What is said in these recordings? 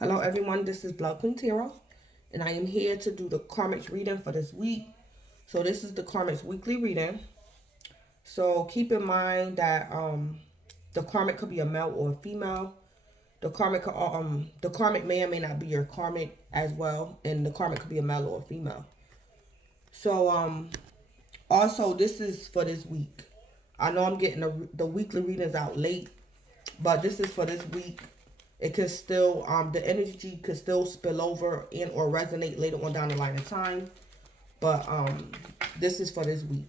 Hello everyone, this is Blood Queen Tarot, and I am here to do the Karmic reading for this week. So this is the Karmic weekly reading. So keep in mind that the Karmic could be a male or a female. The Karmic may or may not be your Karmic as well, and the Karmic could be a male or a female. So also this is for this week. I know I'm getting the weekly readings out late, but this is for this week. It could still, the energy could still spill over and or resonate later on down the line of time. But this is for this week.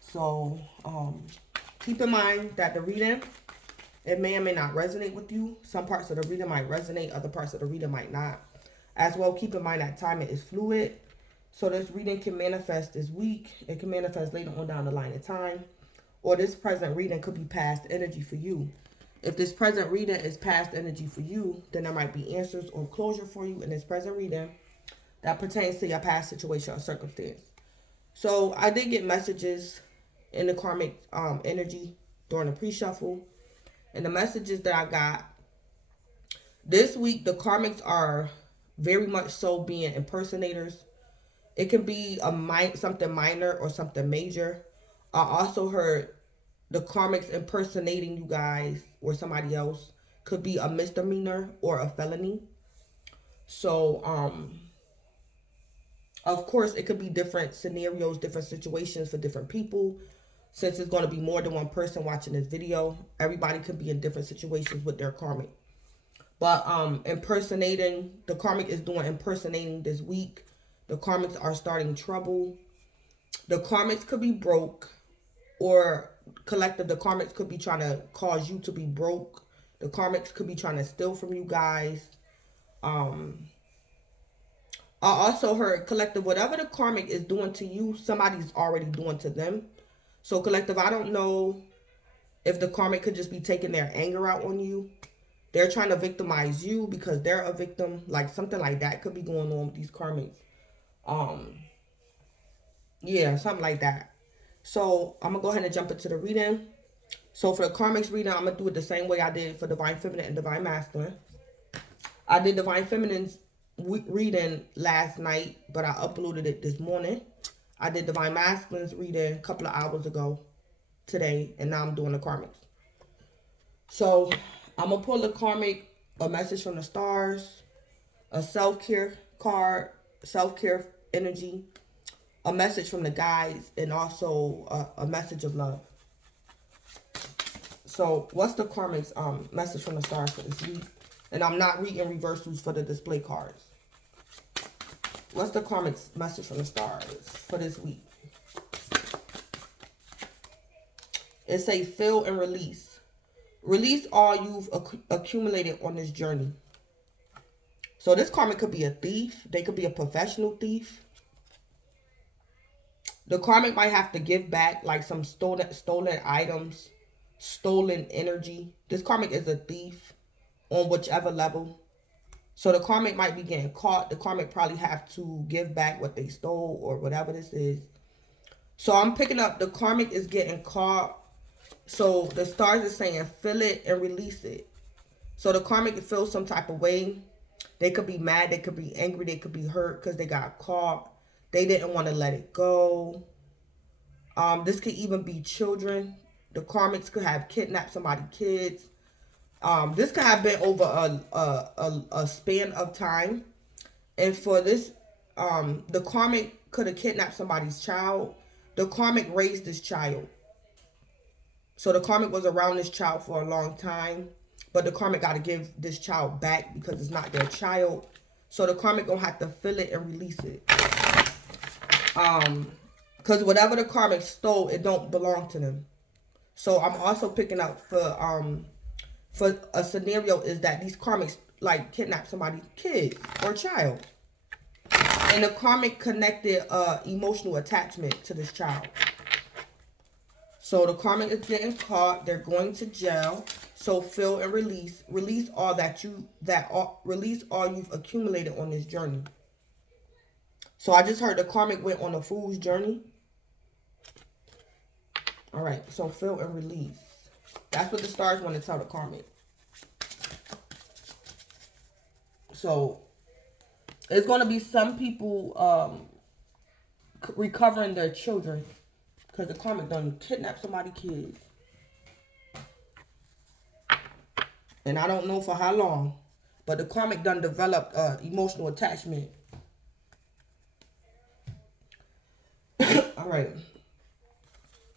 So keep in mind that the reading, it may or may not resonate with you. Some parts of the reading might resonate, other parts of the reading might not. As well, keep in mind that timing is fluid. So this reading can manifest this week. It can manifest later on down the line of time. Or this present reading could be past energy for you. If this present reading is past energy for you, then there might be answers or closure for you in this present reading that pertains to your past situation or circumstance. So I did get messages in the karmic energy during the pre-shuffle. And the messages that I got this week, the karmics are very much so being impersonators. It can be something minor or something major. I also heard the karmics impersonating you guys or somebody else could be a misdemeanor or a felony. So of course it could be different scenarios, different situations for different people. Since it's going to be more than one person watching this video, everybody could be in different situations with their karmic. But impersonating, the karmic is doing impersonating this week. The karmics are starting trouble. The karmics could be broke, or collective, the karmics could be trying to cause you to be broke. The karmics could be trying to steal from you guys. I also heard collective, whatever the karmic is doing to you, somebody's already doing to them. So collective, I don't know if the karmic could just be taking their anger out on you. They're trying to victimize you because they're a victim. Like something like that could be going on with these karmics. Yeah, something like that. So I'm going to go ahead and jump into the reading. So for the karmics reading, I'm going to do it the same way I did for Divine Feminine and Divine Masculine. I did Divine Feminine's reading last night, but I uploaded it this morning. I did Divine Masculine's reading a couple of hours ago today, and now I'm doing the karmics. So I'm going to pull the karmic, a message from the stars, a self-care card, self-care energy, a message from the guides, and also a message of love. So what's the karmic's message from the stars for this week? And I'm not reading reversals for the display cards. What's the karmic's message from the stars for this week? It say feel and release. Release all you've accumulated on this journey. So this karmic could be a thief. They could be a professional thief. The karmic might have to give back like some stolen items, stolen energy. This karmic is a thief on whichever level. So the karmic might be getting caught. The karmic probably have to give back what they stole or whatever this is. So I'm picking up the karmic is getting caught. So the stars is saying feel it and release it. So the karmic feels some type of way. They could be mad. They could be angry. They could be hurt because they got caught. They didn't want to let it go. This could even be children. The karmics could have kidnapped somebody's kids. This could have been over a span of time. And for this, the karmic could have kidnapped somebody's child. The karmic raised this child. So the karmic was around this child for a long time. But the karmic got to give this child back because it's not their child. So the karmic going to have to feel it and release it. Because whatever the karmic stole, it don't belong to them. So I'm also picking up for a scenario is that these karmics like kidnap somebody's kid or child. And the karmic connected emotional attachment to this child. So the karmic is getting caught. They're going to jail. So feel and release. Release all release all you've accumulated on this journey. So I just heard the karmic went on a fool's journey. All right, so feel and release. That's what the stars want to tell the karmic. So it's going to be some people recovering their children. Because the karmic done kidnapped somebody's kids. And I don't know for how long. But the karmic done developed emotional attachment. All right.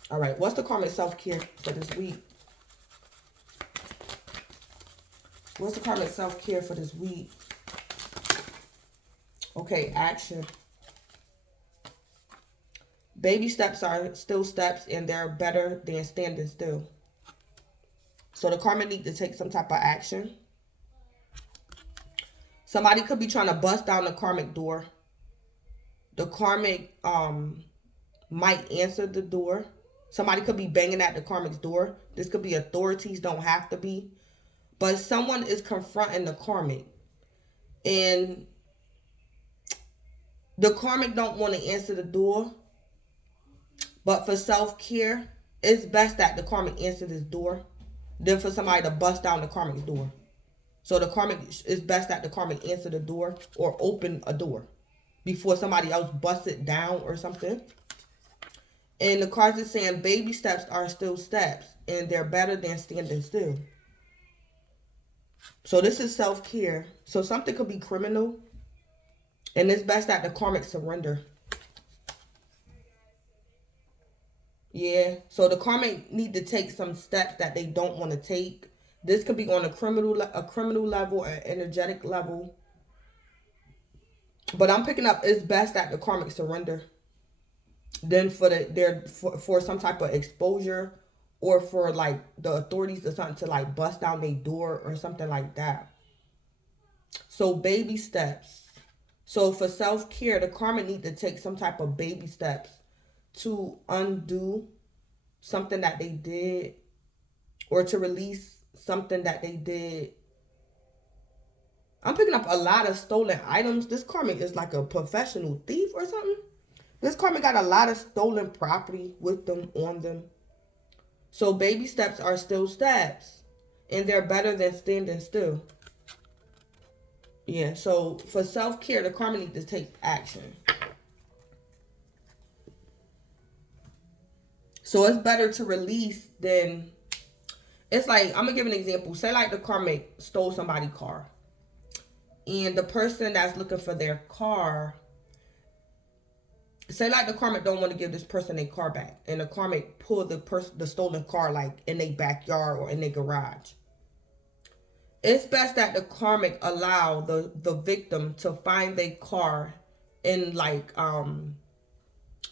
All right. What's the karmic self-care for this week? What's the karmic self-care for this week? Okay, action. Baby steps are still steps, and they're better than standing still. So the karmic need to take some type of action. Somebody could be trying to bust down the karmic door. The karmic might answer the door. Somebody could be banging at the karmic's door. This could be authorities, don't have to be. But someone is confronting the karmic. And the karmic don't want to answer the door. But for self-care, it's best that the karmic answer this door than for somebody to bust down the karmic's door. So the karmic, it's best that the karmic answer the door or open a door before somebody else busts it down or something. And the cards is saying baby steps are still steps, and they're better than standing still. So this is self-care. So something could be criminal, and it's best that the karmic surrender. Yeah, so the karmic need to take some steps that they don't want to take. This could be on a criminal level, an energetic level. But I'm picking up, it's best that the karmic surrender. Then for some type of exposure, or for like the authorities or something to like bust down their door or something like that. So baby steps. So for self-care, the karmic need to take some type of baby steps to undo something that they did, or to release something that they did. I'm picking up a lot of stolen items. This karmic is like a professional thief or something. This karmic got a lot of stolen property with them, on them. So baby steps are still steps, and they're better than standing still. Yeah, so for self-care, the karmic needs to take action. So it's better to release than... It's like, I'm going to give an example. Say like the karmic stole somebody's car. And the person that's looking for their car... Say like the karmic don't want to give this person their car back. And the karmic pull the stolen car like in their backyard or in their garage. It's best that the karmic allow the victim to find their car in like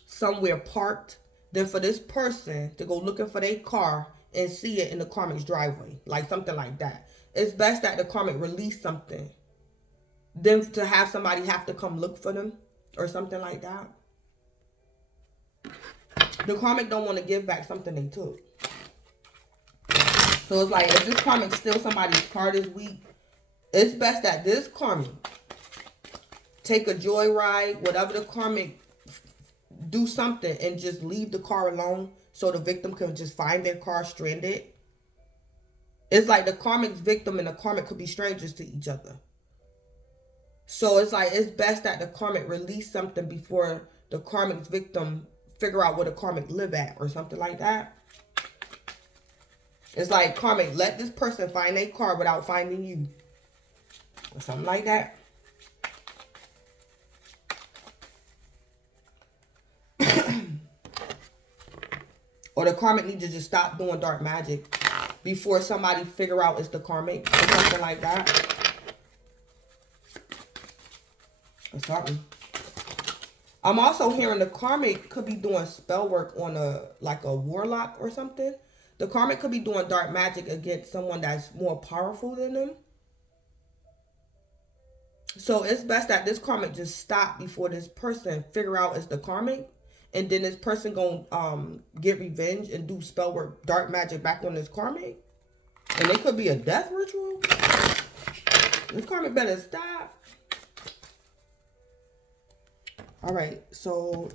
somewhere parked, than for this person to go looking for their car and see it in the karmic's driveway. Like something like that. It's best that the karmic release something than to have somebody have to come look for them or something like that. The karmic don't want to give back something they took. So it's like, if this karmic steals somebody's car this week, it's best that this karmic take a joyride, whatever the karmic, do something and just leave the car alone so the victim can just find their car stranded. It's like the karmic's victim and the karmic could be strangers to each other. So it's like, it's best that the karmic release something before the karmic's victim figure out where the karmic live at or something like that. It's like, karmic, let this person find their car without finding you. Or something like that. Or the karmic needs to just stop doing dark magic before somebody figure out it's the karmic or something like that. Or something. I'm also hearing the karmic could be doing spell work on like a warlock or something. The karmic could be doing dark magic against someone that's more powerful than them. So it's best that this karmic just stop before this person figure out it's the karmic. And then this person gonna get revenge and do spell work, dark magic back on this karmic. And it could be a death ritual. This karmic better stop. Alright, so...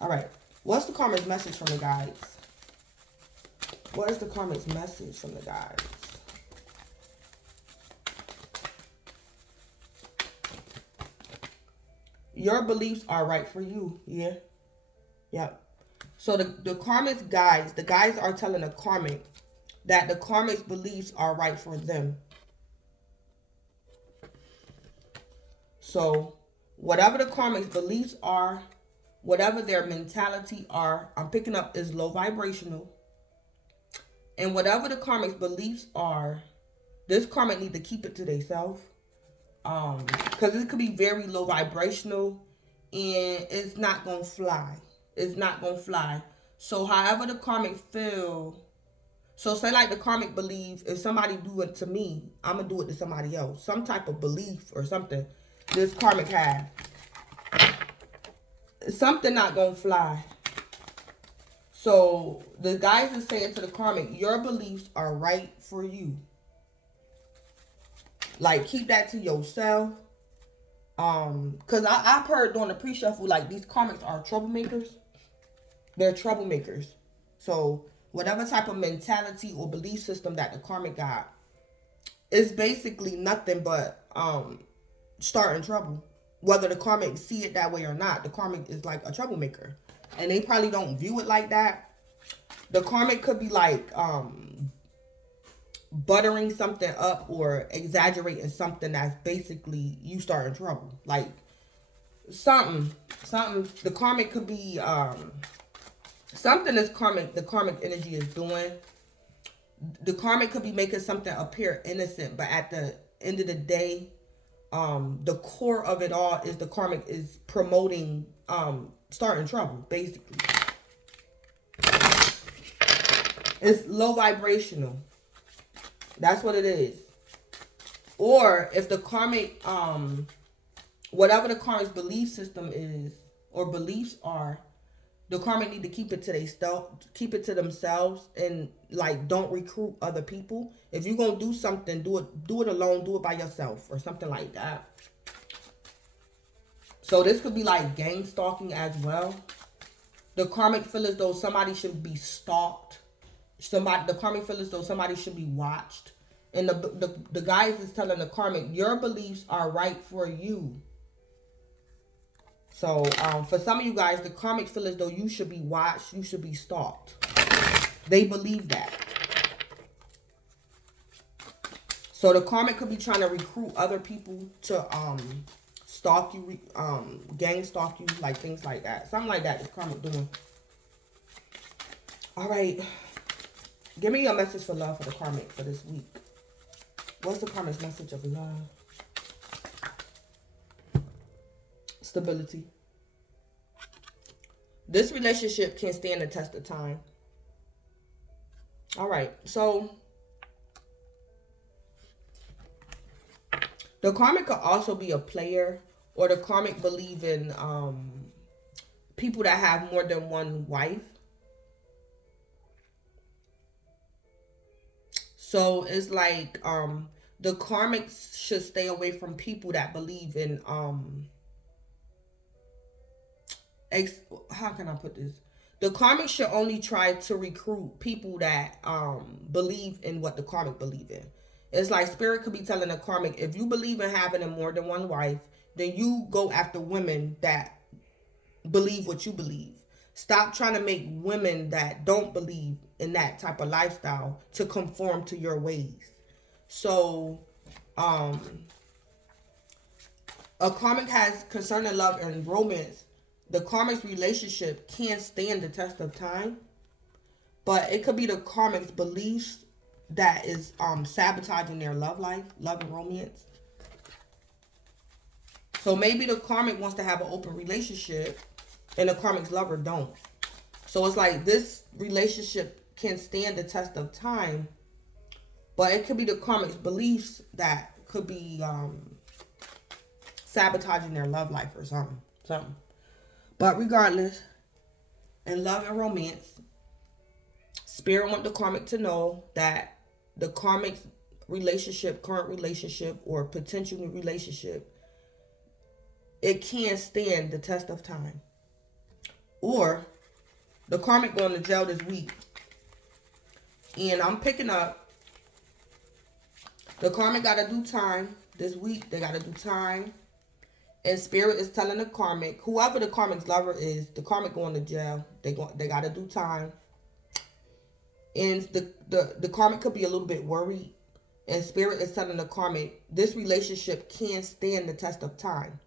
Alright, what's the karmic's message from the guides? What is the karmic's message from the guides? Your beliefs are right for you. Yeah. Yep. So the karmic guys, the guys are telling the karmic that the karmic's beliefs are right for them. So whatever the karmic's beliefs are, whatever their mentality are, I'm picking up is low vibrational. And whatever the karmic's beliefs are, this karmic need to keep it to themselves. Because it could be very low vibrational and it's not gonna fly. It's not gonna fly. So however the karmic feel, so say like the karmic believe if somebody do it to me, I'm gonna do it to somebody else. Some type of belief or something this karmic have. Something not gonna fly. So the guys is saying to the karmic, your beliefs are right for you. Like keep that to yourself. Cause I've heard during the pre-shuffle like these karmics are troublemakers. They're troublemakers. So whatever type of mentality or belief system that the karmic got, it's basically nothing but starting trouble. Whether the karmic see it that way or not, the karmic is like a troublemaker. And they probably don't view it like that. The karmic could be like buttering something up or exaggerating something that's basically you starting trouble. Like something. The karmic could be something is karmic. The karmic energy is doing. The karmic could be making something appear innocent, but at the end of the day, the core of it all is the karmic is promoting starting trouble, basically. It's low vibrational. That's what it is. Or if the karmic, whatever the karmic's belief system is or beliefs are, the karmic need to keep it to themselves, and like don't recruit other people. If you're gonna do something, do it alone, do it by yourself or something like that. So this could be like gang stalking as well. The karmic feel as though somebody should be stalked. The karmic feel as though somebody should be watched. And the guys is telling the karmic, your beliefs are right for you. So for some of you guys, the karmic feel as though you should be watched, you should be stalked. They believe that. So the karmic could be trying to recruit other people to stalk you, gang stalk you, like things like that. Something like that is karmic doing. All right. Give me your message for love for the karmic for this week. What's the karmic's message of love? Stability. This relationship can stand the test of time. All right. So the karmic could also be a player, or the karmic believe in people that have more than one wife. So it's like the karmic should stay away from people that believe in how can I put this? The karmic should only try to recruit people that believe in what the karmic believe in. It's like spirit could be telling the karmic, if you believe in having more than one wife, then you go after women that believe what you believe. Stop trying to make women that don't believe in that type of lifestyle to conform to your ways. So, a karmic has concerning love and romance. The karmic's relationship can't stand the test of time, but it could be the karmic's beliefs that is sabotaging their love life, love and romance. So maybe the karmic wants to have an open relationship and the karmic's lover don't. So it's like this relationship can stand the test of time, but it could be the karmic's beliefs that could be sabotaging their love life or something. But regardless, in love and romance, spirit want the karmic to know that the karmic's relationship, current relationship, or potential relationship, it can't stand the test of time. Or the karmic going to jail this week. And I'm picking up, the karmic got to do time this week. They got to do time. And spirit is telling the karmic, whoever the karmic's lover is, the karmic going to jail. They got to do time. And the karmic could be a little bit worried. And spirit is telling the karmic, this relationship can stand the test of time.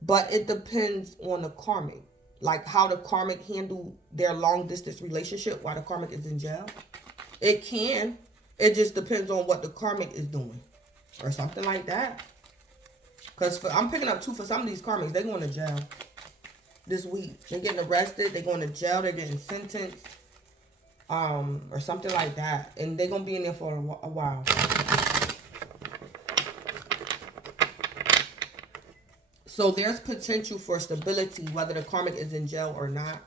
But it depends on the karmic. Like how the karmic handle their long distance relationship while the karmic is in jail. It can. It just depends on what the karmic is doing. Or something like that. Because I'm picking up too for some of these karmics. They're going to jail this week. They're getting arrested. They're going to jail. They're getting sentenced. Or something like that. And they're going to be in there for a while. So there's potential for stability, whether the karmic is in jail or not.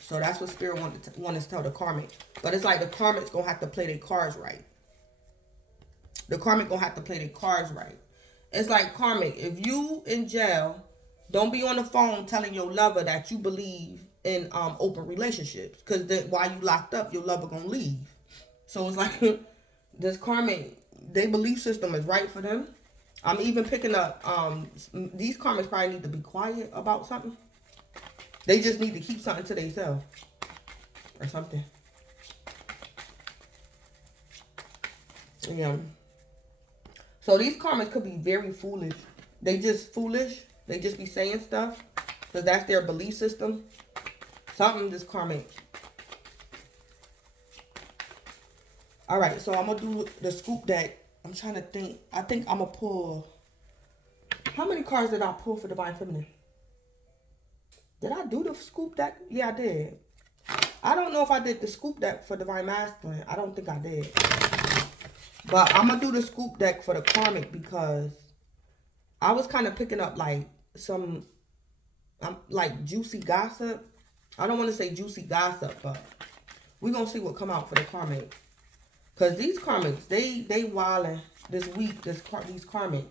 So that's what spirit wanted to tell the karmic. But it's like the karmic's going to have to play their cards right. The karmic going to have to play their cards right. It's like, karmic, if you in jail, don't be on the phone telling your lover that you believe in open relationships. Because while you locked up, your lover going to leave. So it's like, this karmic, their belief system is right for them. I'm even picking up, these karmics probably need to be quiet about something. They just need to keep something to themselves. Or something. Yeah. So these karmics could be very foolish. They just foolish. They just be saying stuff. Because that's their belief system. Something this karmic. Alright, so I'm going to do the scoop deck. I'm trying to think. I think I'm going to pull. How many cards did I pull for Divine Feminine? Did I do the scoop deck? Yeah, I did. I don't know if I did the scoop deck for Divine Masculine. I don't think I did. But I'm going to do the scoop deck for the karmic because I was kind of picking up like some like juicy gossip. I don't want to say juicy gossip, but we're going to see what come out for the karmic. Because these karmics, they wildin' this week, these karmics.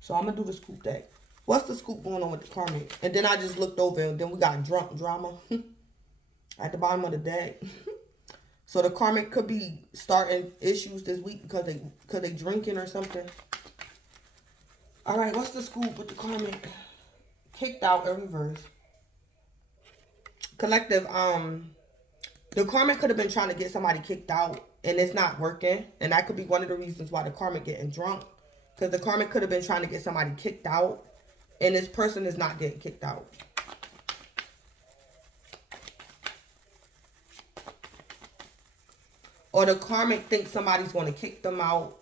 So I'm going to do the scoop deck. What's the scoop going on with the karmic? And then I just looked over and then we got drunk drama at the bottom of the deck. So the karmic could be starting issues this week because they drinking or something. All right, what's the scoop with the karmic? Kicked out in reverse. Collective, the karmic could have been trying to get somebody kicked out and it's not working. And that could be one of the reasons why the karmic getting drunk. Because the karmic could have been trying to get somebody kicked out and this person is not getting kicked out. Or the karmic thinks somebody's going to kick them out.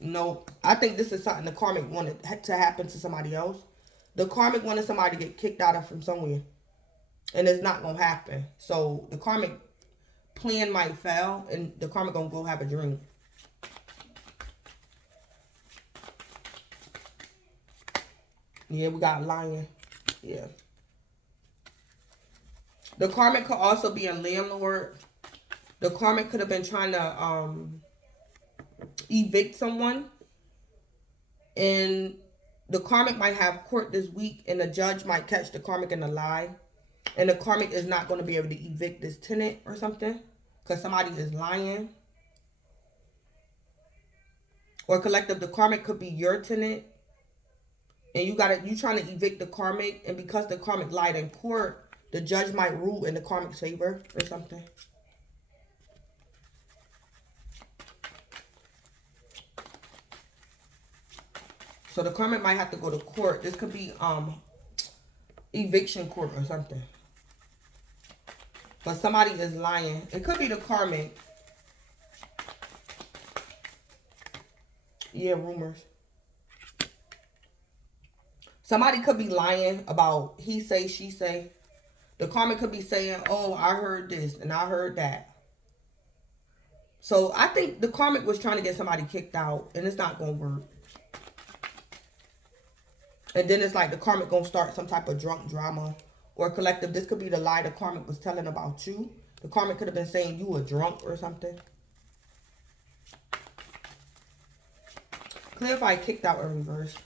No, I think this is something the karmic wanted to happen to somebody else. The karmic wanted somebody to get kicked out of from somewhere. And it's not going to happen. So the karmic plan might fail and the karmic going to go have a dream. Yeah, we got lion. Yeah. The karmic could also be a landlord. The karmic could have been trying to evict someone. And the karmic might have court this week and the judge might catch the karmic in a lie. And the karmic is not going to be able to evict this tenant or something. Because somebody is lying. Or collective, the karmic could be your tenant. And you trying to evict the karmic. And because the karmic lied in court, the judge might rule in the karmic's favor or something. So the karmic might have to go to court. This could be eviction court or something. But somebody is lying. It could be the karmic. Yeah, rumors. Somebody could be lying about he say, she say. The karmic could be saying, oh, I heard this and I heard that. So I think the karmic was trying to get somebody kicked out and it's not going to work. And then it's like the karmic going to start some type of drunk drama or collective. This could be the lie the karmic was telling about you. The karmic could have been saying you were drunk or something. Clarify kicked out in reverse.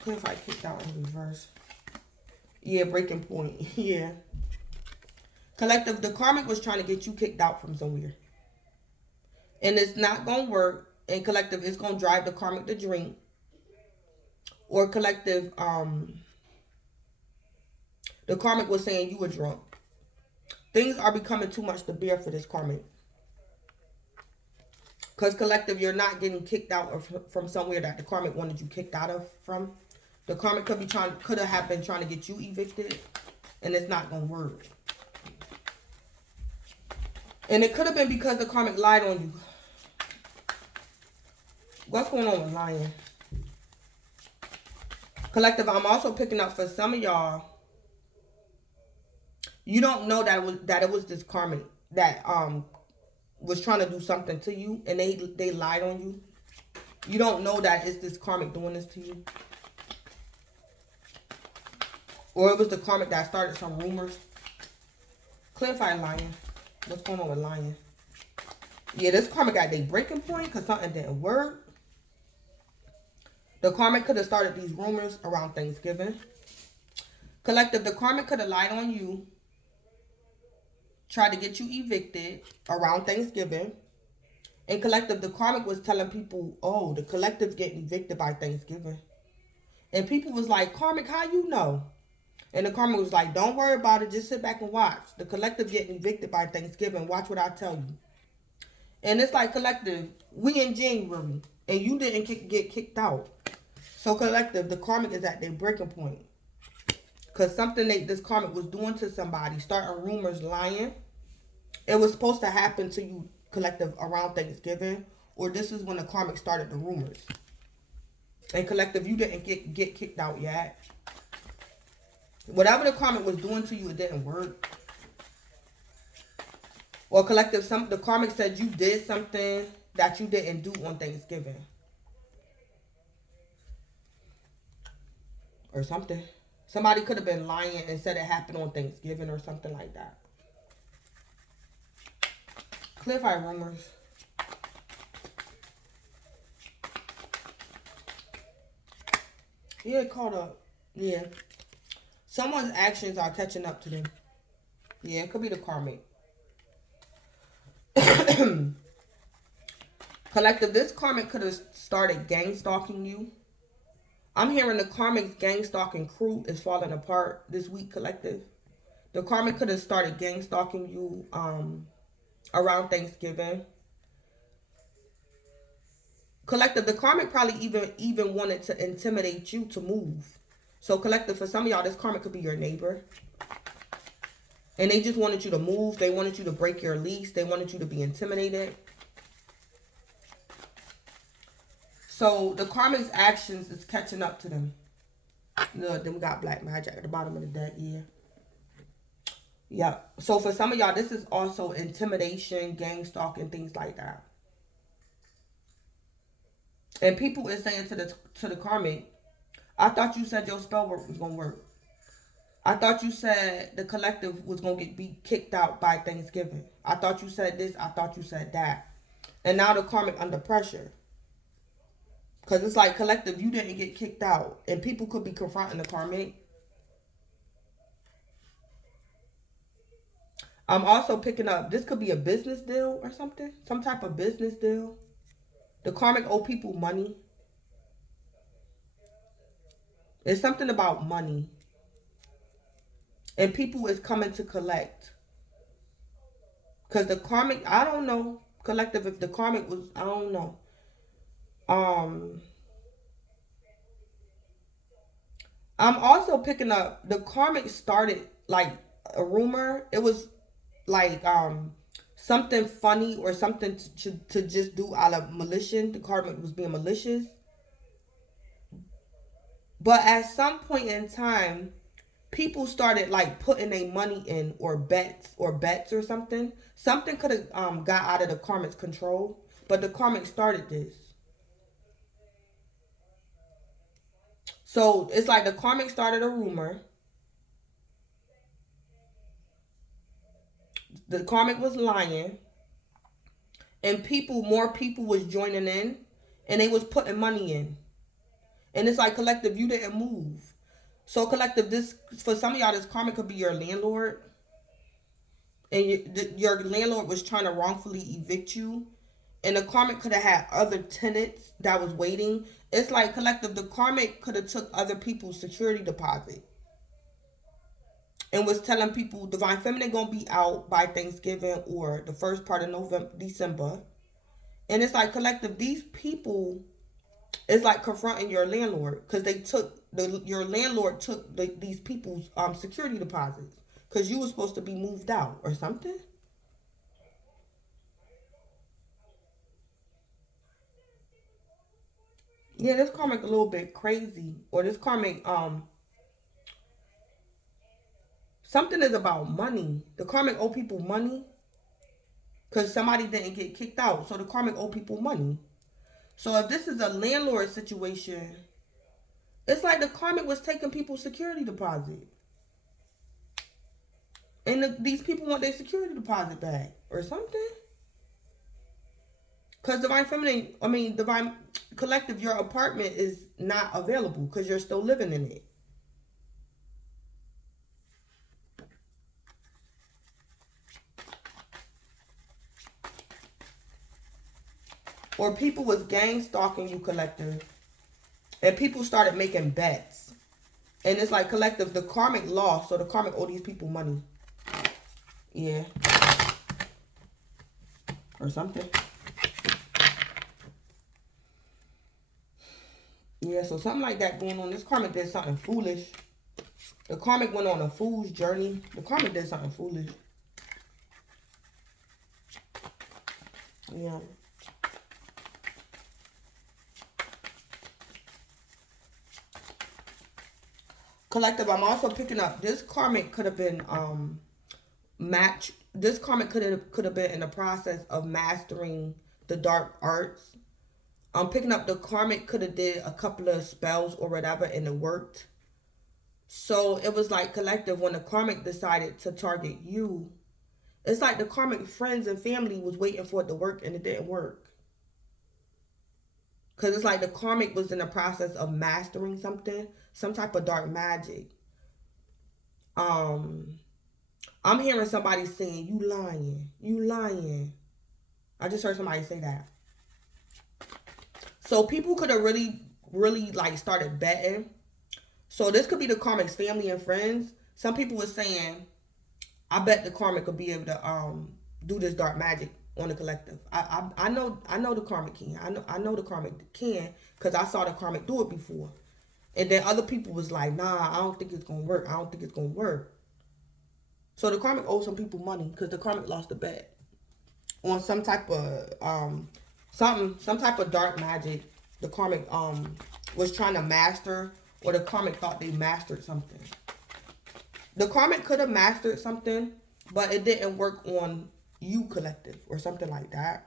Clarify kicked out in reverse. Yeah, breaking point. Yeah. Collective, the karmic was trying to get you kicked out from somewhere. And it's not going to work. And collective, it's going to drive the karmic to drink. Or collective, the karmic was saying you were drunk. Things are becoming too much to bear for this karmic. Because collective, you're not getting kicked out from somewhere that the karmic wanted you kicked out of from. The karmic could have been trying to get you evicted. And it's not going to work. And it could have been because the karmic lied on you. What's going on with lying? Collective, I'm also picking up for some of y'all. You don't know that it was this karmic that was trying to do something to you, and they lied on you. You don't know that it's this karmic doing this to you. Or it was the karmic that started some rumors. Clarify lying. What's going on with lying? Yeah, this karmic got their breaking point because something didn't work. The karmic could have started these rumors around Thanksgiving. Collective, the karmic could have lied on you. Tried to get you evicted around Thanksgiving. And collective, the karmic was telling people, oh, the collective's getting evicted by Thanksgiving. And people was like, karmic, how you know? And the karmic was like, don't worry about it. Just sit back and watch. The collective getting evicted by Thanksgiving. Watch what I tell you. And it's like, collective, we in January. And you didn't get kicked out. So collective, the karmic is at their breaking point. Because something this karmic was doing to somebody. Starting rumors, lying. It was supposed to happen to you, collective, around Thanksgiving. Or this is when the karmic started the rumors. And collective, you didn't get kicked out yet. Whatever the karmic was doing to you, it didn't work. Or collective, the karmic said you did something that you didn't do on Thanksgiving. Or something. Somebody could have been lying and said it happened on Thanksgiving or something like that. Clarify rumors. Yeah, caught up. Yeah. Someone's actions are catching up to them. Yeah, it could be the karmic. Collective, this karmic could have started gang stalking you. I'm hearing the karmic's gang stalking crew is falling apart this week, collective. The karmic could have started gang stalking you around Thanksgiving. Collective, the karmic probably even wanted to intimidate you to move. So collective, for some of y'all, this karmic could be your neighbor. And they just wanted you to move. They wanted you to break your lease. They wanted you to be intimidated. So the karmic's actions is catching up to them. Look, then we got black magic at the bottom of the deck, yeah. Yeah. So for some of y'all, this is also intimidation, gang stalking, things like that. And people is saying to the karmic, I thought you said your spell work was going to work. I thought you said the collective was going to be kicked out by Thanksgiving. I thought you said this. I thought you said that. And now the karmic under pressure. Because it's like, collective, you didn't get kicked out. And people could be confronting the karmic. I'm also picking up, this could be a business deal or something. Some type of business deal. The karmic owe people money. It's something about money. And people is coming to collect. Because the karmic, I don't know, collective, if the karmic was, I don't know. I'm also picking up, the karmic started like a rumor. It was like something funny or something to just do out of malicious. The karmic was being malicious. But at some point in time, people started like putting their money in or bets or something. Something could have got out of the karmic's control. But the karmic started this. So it's like the karmic started a rumor. The karmic was lying. And more people was joining in. And they was putting money in. And it's like, collective, you didn't move. So collective, this, for some of y'all, this karmic could be your landlord. And your landlord was trying to wrongfully evict you. And the karmic could have had other tenants that was waiting. It's like collective. The karmic could have took other people's security deposit and was telling people divine feminine gonna be out by Thanksgiving or the first part of November, December. And it's like collective. These people is like confronting your landlord because they took your landlord took these people's security deposits because you were supposed to be moved out or something. Yeah, this karmic a little bit crazy. Or this karmic, something is about money. The karmic owe people money because somebody didn't get kicked out. So the karmic owe people money. So if this is a landlord situation, it's like the karmic was taking people's security deposit. And these people want their security deposit back or something. Because divine collective, your apartment is not available because you're still living in it. Or people was gang stalking you, collective. And people started making bets. And it's like collective, the karmic lost, so the karmic owe these people money. Yeah. Or something. Yeah, so something like that going on. This karmic did something foolish. The karmic went on a fool's journey. The karmic did something foolish. Yeah. Collective, I'm also picking up this karmic could have been this karmic could have been in the process of mastering the dark arts. I'm picking up the karmic could have did a couple of spells or whatever and it worked. So it was like collective when the karmic decided to target you. It's like the karmic friends and family was waiting for it to work and it didn't work. Because it's like the karmic was in the process of mastering something. Some type of dark magic. I'm hearing somebody saying, you lying. You lying. I just heard somebody say that. So people could have really like started betting. So this could be the karmic's family and friends. Some people were saying, I bet the karmic could be able to do this dark magic on the collective. I know the karmic can. I know the karmic can because I saw the karmic do it before. And then other people was like, nah, I don't think it's gonna work. I don't think it's gonna work. So the karmic owes some people money because the karmic lost the bet on some type of some type of dark magic. The karmic was trying to master, or the karmic thought they mastered something. The karmic could have mastered something, but it didn't work on you, collective, or something like that.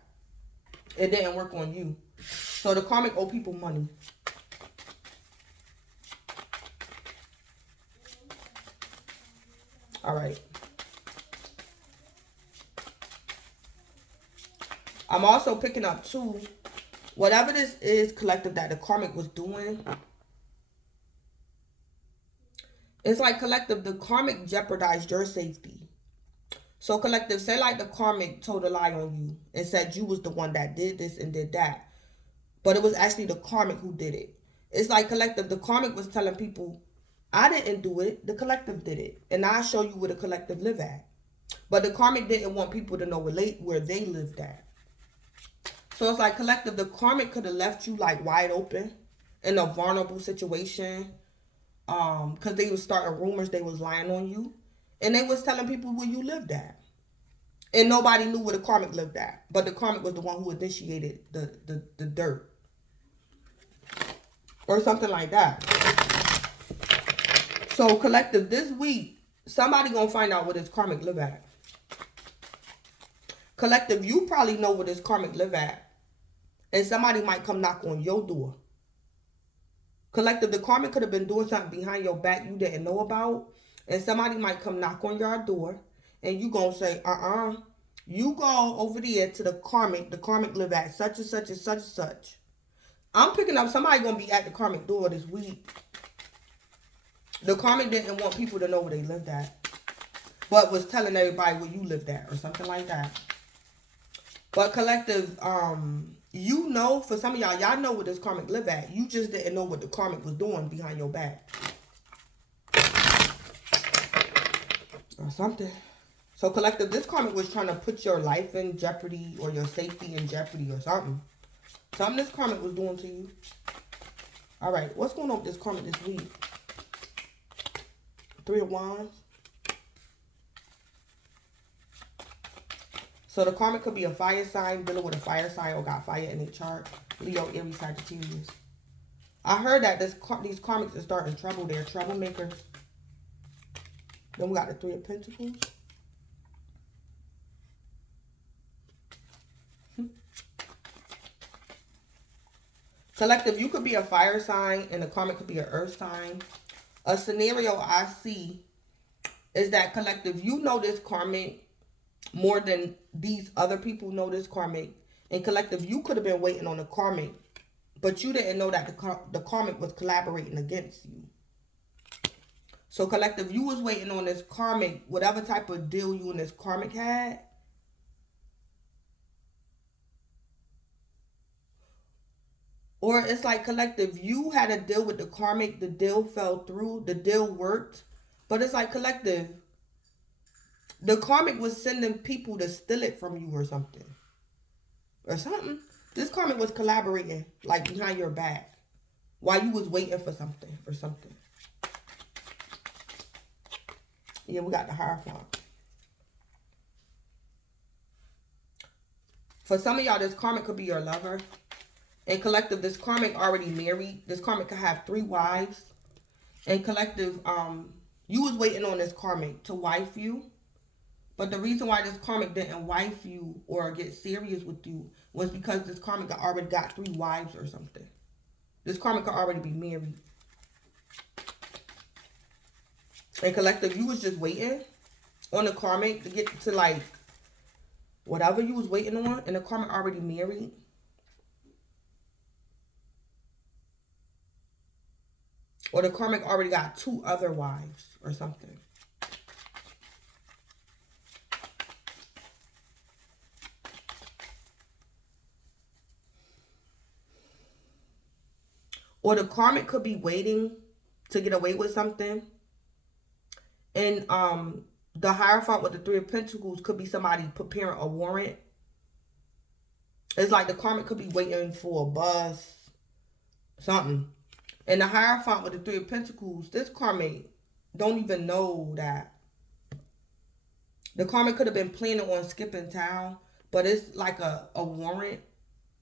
It didn't work on you. So the karmic owe people money. All right. I'm also picking up too, whatever this is, collective, that the karmic was doing. It's like collective, the karmic jeopardized your safety. So collective, say like the karmic told a lie on you and said you was the one that did this and did that. But it was actually the karmic who did it. It's like collective, the karmic was telling people, I didn't do it, the collective did it. And I'll show you where the collective live at. But the karmic didn't want people to know where they lived at. So it's like collective, the karmic could have left you like wide open in a vulnerable situation. Because they was starting rumors they was lying on you. And they was telling people where you lived at. And nobody knew where the karmic lived at. But the karmic was the one who initiated the dirt. Or something like that. So collective, this week, somebody gonna find out where this karmic live at. Collective, you probably know where this karmic live at. And somebody might come knock on your door. Collective, the karmic could have been doing something behind your back you didn't know about. And somebody might come knock on your door. And you gonna say, you go over there to the karmic. The karmic live at such and such and such and such. I'm picking up somebody gonna be at the karmic door this week. The karmic didn't want people to know where they lived at. But was telling everybody where you lived at or something like that. But collective, you know, for some of y'all know what this karmic live at. You just didn't know what the karmic was doing behind your back. Or something. So collective, this karmic was trying to put your life in jeopardy or your safety in jeopardy or something. Something this karmic was doing to you. All right, what's going on with this karmic this week? 3 of Wands. So the karmic could be a fire sign, dealing with a fire sign or got fire in their chart. Leo, Aries, Sagittarius. I heard that these karmics are starting trouble. They're troublemakers. Then we got the 3 of Pentacles. Collective, you could be a fire sign and the karmic could be an earth sign. A scenario I see is that collective, you know this karmic more than these other people know this karmic. And collective, you could have been waiting on the karmic, but you didn't know that the karmic was collaborating against you. So collective, you was waiting on this karmic, whatever type of deal you and this karmic had. Or it's like collective, you had a deal with the karmic, the deal fell through, the deal worked. But it's like collective, the karmic was sending people to steal it from you or something. Or something. This karmic was collaborating, like behind your back, while you was waiting for something or something. Yeah, we got the Hierophant. For some of y'all, this karmic could be your lover. And collective, this karmic already married. This karmic could have 3 wives. And collective, you was waiting on this karmic to wife you. But the reason why this karmic didn't wife you or get serious with you was because this karmic already got 3 wives or something. This karmic could already be married. And collective, you was just waiting on the karmic to get to like whatever you was waiting on. And the karmic already married. Or the karmic already got 2 other wives or something. Or the karmic could be waiting to get away with something. And the Hierophant with the 3 of Pentacles could be somebody preparing a warrant. It's like the karmic could be waiting for a bus, something. And the Hierophant with the 3 of Pentacles, this karmic don't even know that. The karmic could have been planning on skipping town, but it's like a warrant.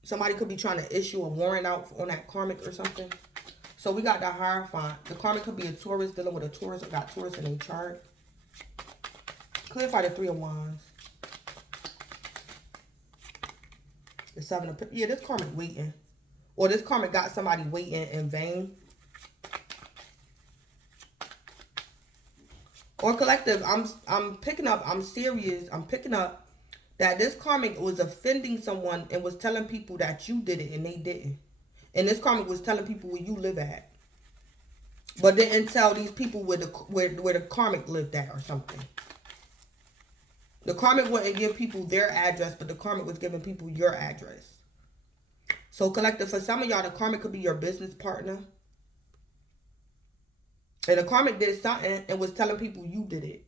Somebody could be trying to issue a warrant out on that karmic or something. So we got the Hierophant. The karmic could be a Taurus dealing with a Taurus or got Taurus in their chart. Clarify the 3 of Wands. The 7 of Pentacles. Yeah, this karmic waiting. Or this karmic got somebody waiting in vain. Or collective, I'm picking up, I'm serious, I'm picking up that this karmic was offending someone and was telling people that you did it and they didn't. And this karmic was telling people where you live at. But didn't tell these people where the karmic lived at or something. The karmic wouldn't give people their address, but the karmic was giving people your address. So collective, for some of y'all, the karmic could be your business partner. And the karmic did something and was telling people you did it.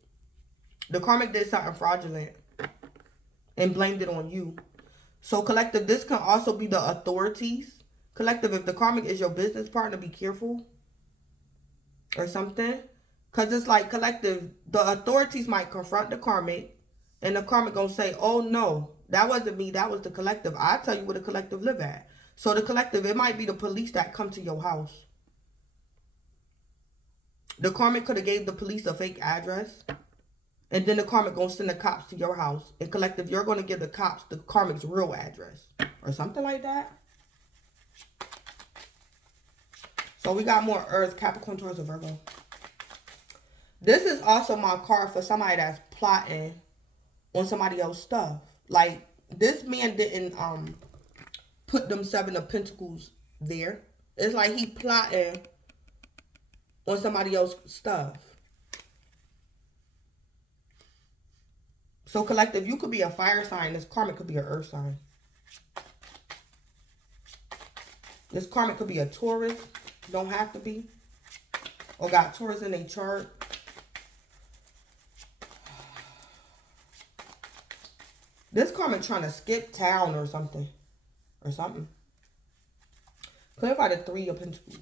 The karmic did something fraudulent and blamed it on you. So collective, this can also be the authorities. Collective, if the karmic is your business partner, be careful. Or something. Because it's like collective, the authorities might confront the karmic. And the karmic gonna say, oh no, that wasn't me, that was the collective. I'll tell you where the collective live at. So the collective, it might be the police that come to your house. The karmic could have gave the police a fake address. And then the karmic gonna send the cops to your house. And collective, you're gonna give the cops the karmic's real address. Or something like that. So we got more Earth, Capricorn, Taurus, or Virgo. This is also my card for somebody that's plotting on somebody else's stuff. Like, this man didn't put them 7 of Pentacles there. It's like he plotting on somebody else's stuff. So collective, you could be a fire sign. This karmic could be an earth sign. This karmic could be a Taurus. Don't have to be. Or got Taurus in their chart. This karmic trying to skip town or something. Or something. Clarify the Three of Pentacles.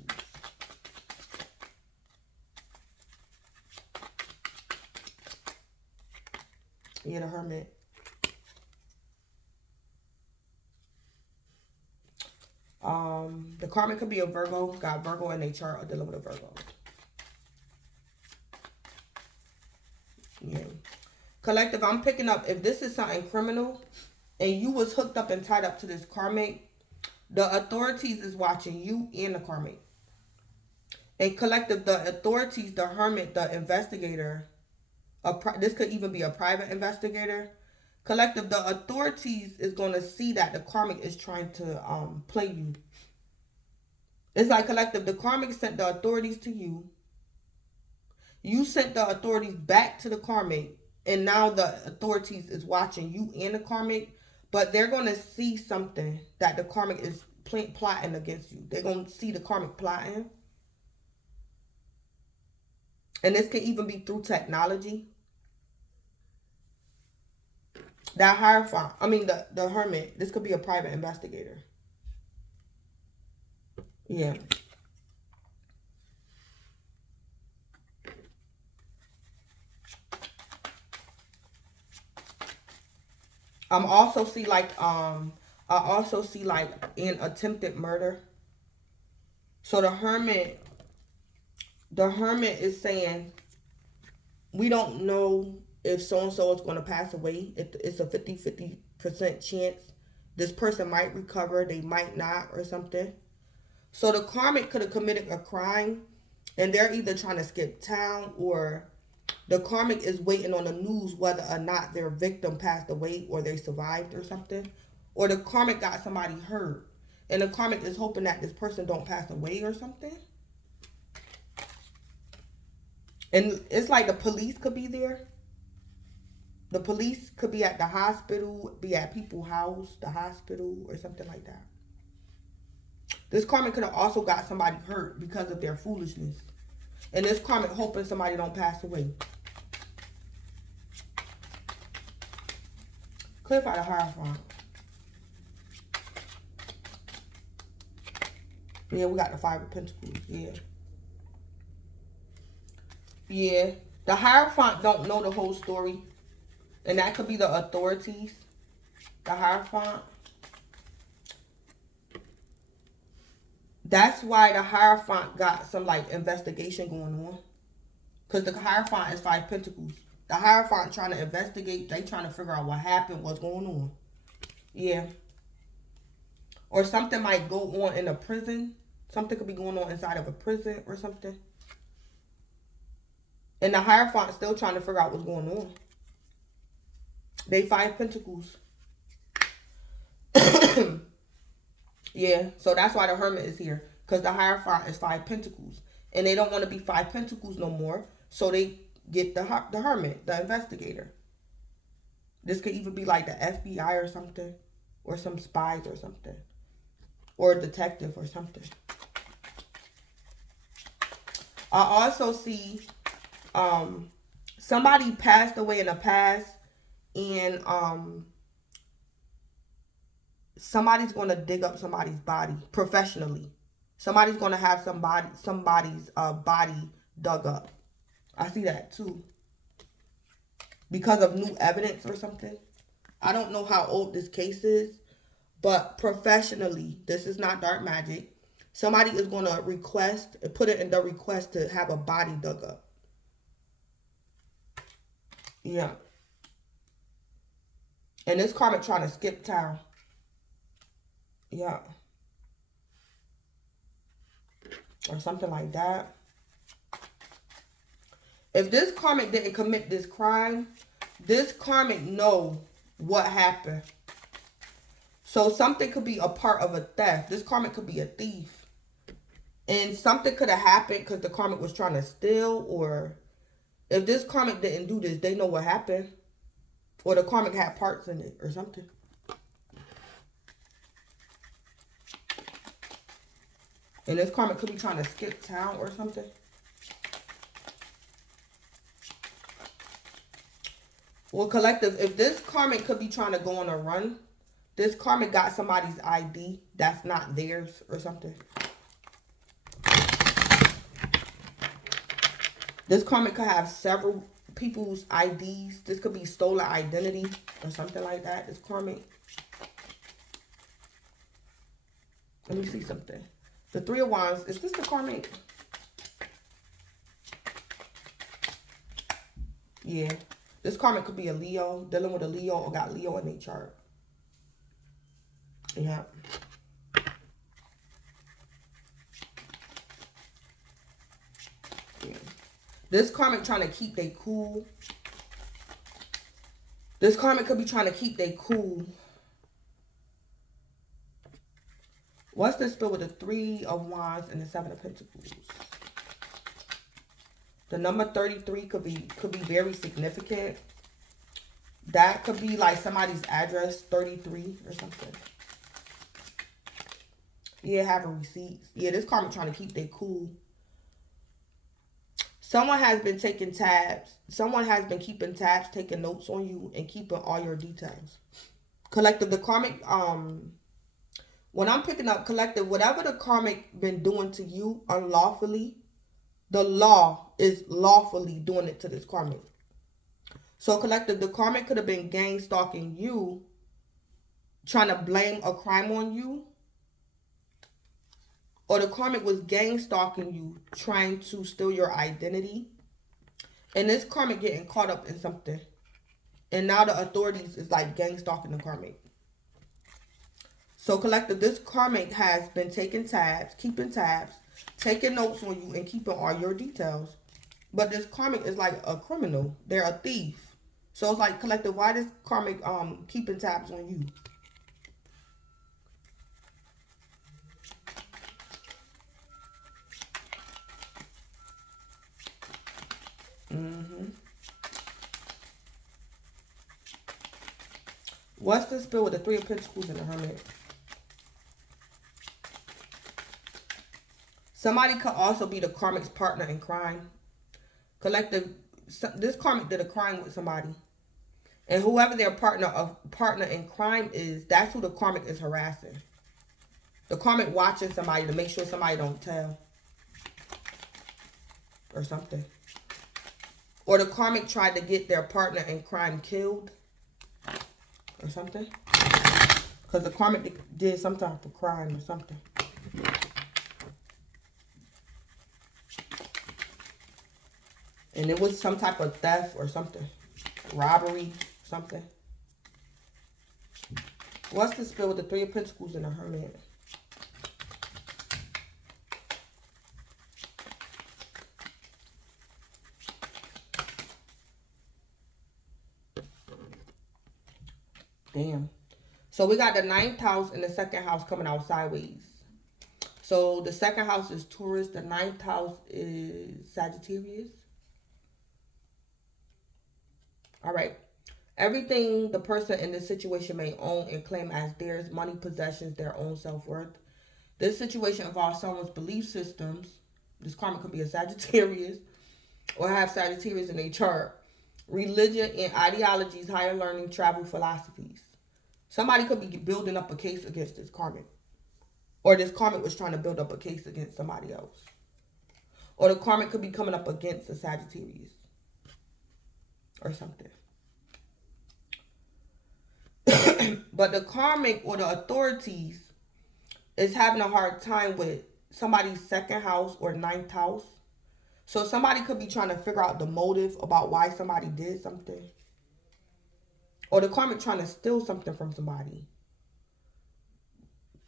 Yeah, the Hermit. The karmic could be a Virgo. Got Virgo in their chart or dealing with a Virgo. Yeah. Collective, I'm picking up, if this is something criminal and you was hooked up and tied up to this karmic, the authorities is watching you and the karmic. And collective, the authorities, the hermit, the investigator, this could even be a private investigator. Collective, the authorities is going to see that the karmic is trying to play you. It's like collective, the karmic sent the authorities to you. You sent the authorities back to the karmic. And now the authorities is watching you and the karmic. But they're going to see something that the karmic is plotting against you. They're going to see the karmic plotting. And this can even be through technology. That Hierophant, I mean the Hermit, this could be a private investigator. Yeah. I also see like an attempted murder. So the Hermit is saying, we don't know if so-and-so is going to pass away. It's a 50% chance. This person might recover, they might not, or something. So the karmic could have committed a crime, and they're either trying to skip town, or the karmic is waiting on the news whether or not their victim passed away or they survived or something. Or the karmic got somebody hurt, and the karmic is hoping that this person don't pass away or something. And it's like the police could be there. The police could be at the hospital, be at people's house, the hospital, or something like that. This karmic could have also got somebody hurt because of their foolishness. And this karmic hoping somebody don't pass away. Clarify the Hierophant. Yeah, we got the Five of Pentacles. Yeah. Yeah. The Hierophant don't know the whole story. And that could be the authorities. The Hierophant. That's why the Hierophant got some like investigation going on. Because the Hierophant is Five Pentacles. The Hierophant trying to investigate. They trying to figure out what happened, what's going on. Yeah. Or something might go on in a prison. Something could be going on inside of a prison or something. And the Hierophant still trying to figure out what's going on. They Five Pentacles. Yeah, so that's why the Hermit is here. Because the Hierophant is Five Pentacles. And they don't want to be Five Pentacles no more. So they get the Hermit, the investigator. This could even be like the FBI or something. Or some spies or something. Or a detective or something. I also see somebody passed away in the past. And somebody's going to dig up somebody's body professionally. Somebody's going to have somebody's body dug up. I see that too. Because of new evidence or something. I don't know how old this case is. But professionally, this is not dark magic. Somebody is going to request, put it in the request to have a body dug up. Yeah. And this karmic trying to skip town. Yeah. Or something like that. If this karmic didn't commit this crime, this karmic know what happened. So something could be a part of a theft. This karmic could be a thief. And something could have happened because the karmic was trying to steal. Or if this karmic didn't do this, they know what happened. Or the karmic had parts in it or something. And this karmic could be trying to skip town or something. Well, collective, if this karmic could be trying to go on a run, this karmic got somebody's ID that's not theirs or something. This karmic could have several people's IDs. This could be stolen identity or something like that. This karmic. Let me see something. The Three of Wands. Is this the karmic? Yeah. This karmic could be a Leo, dealing with a Leo or got Leo in their chart. Yeah. This karmic trying to keep they cool. This karmic could be trying to keep they cool. What's this spell with the Three of Wands and the Seven of Pentacles? The number 33 could be very significant. That could be like somebody's address, 33 or something. Yeah, having receipts. Yeah, this karmic trying to keep they cool. Someone has been taking tabs. Someone has been keeping tabs, taking notes on you, and keeping all your details. Collective, the karmic, when I'm picking up collective, whatever the karmic been doing to you unlawfully, the law is lawfully doing it to this karmic. So collective, the karmic could have been gang stalking you, trying to blame a crime on you. Or the karmic was gang stalking you, trying to steal your identity. And this karmic getting caught up in something. And now the authorities is like gang stalking the karmic. So collective, this karmic has been taking tabs, keeping tabs, taking notes on you, and keeping all your details. But this karmic is like a criminal. They're a thief. So it's like, collective, why this karmic keeping tabs on you? What's the spell with the Three of Pentacles and the Hermit? Somebody could also be the karmic's partner in crime. Collective, this karmic did a crime with somebody. And whoever their partner in crime is, that's who the karmic is harassing. The karmic watching somebody to make sure somebody don't tell. Or something. Or the karmic tried to get their partner in crime killed. Or something. Because the karmic did some type of crime or something. And it was some type of theft or something. Robbery, something. What's the spell with the Three of Pentacles and the Hermit? Damn. So we got the 9th house and the 2nd house coming out sideways. So the 2nd house is Taurus. The 9th house is Sagittarius. All right. Everything the person in this situation may own and claim as theirs, money, possessions, their own self-worth. This situation involves someone's belief systems. This karma could be a Sagittarius or have Sagittarius in their chart. Religion and ideologies, higher learning, travel, philosophies. Somebody could be building up a case against this karmic. Or this karmic was trying to build up a case against somebody else. Or the karmic could be coming up against a Sagittarius. Or something. But the karmic or the authorities is having a hard time with somebody's 2nd house or 9th house. So somebody could be trying to figure out the motive about why somebody did something. Or the karmic trying to steal something from somebody.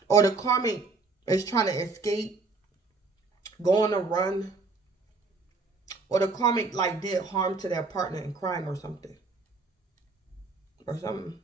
Or the karmic is trying to escape, go on a run. Or the karmic like did harm to their partner in crime or something. Or something.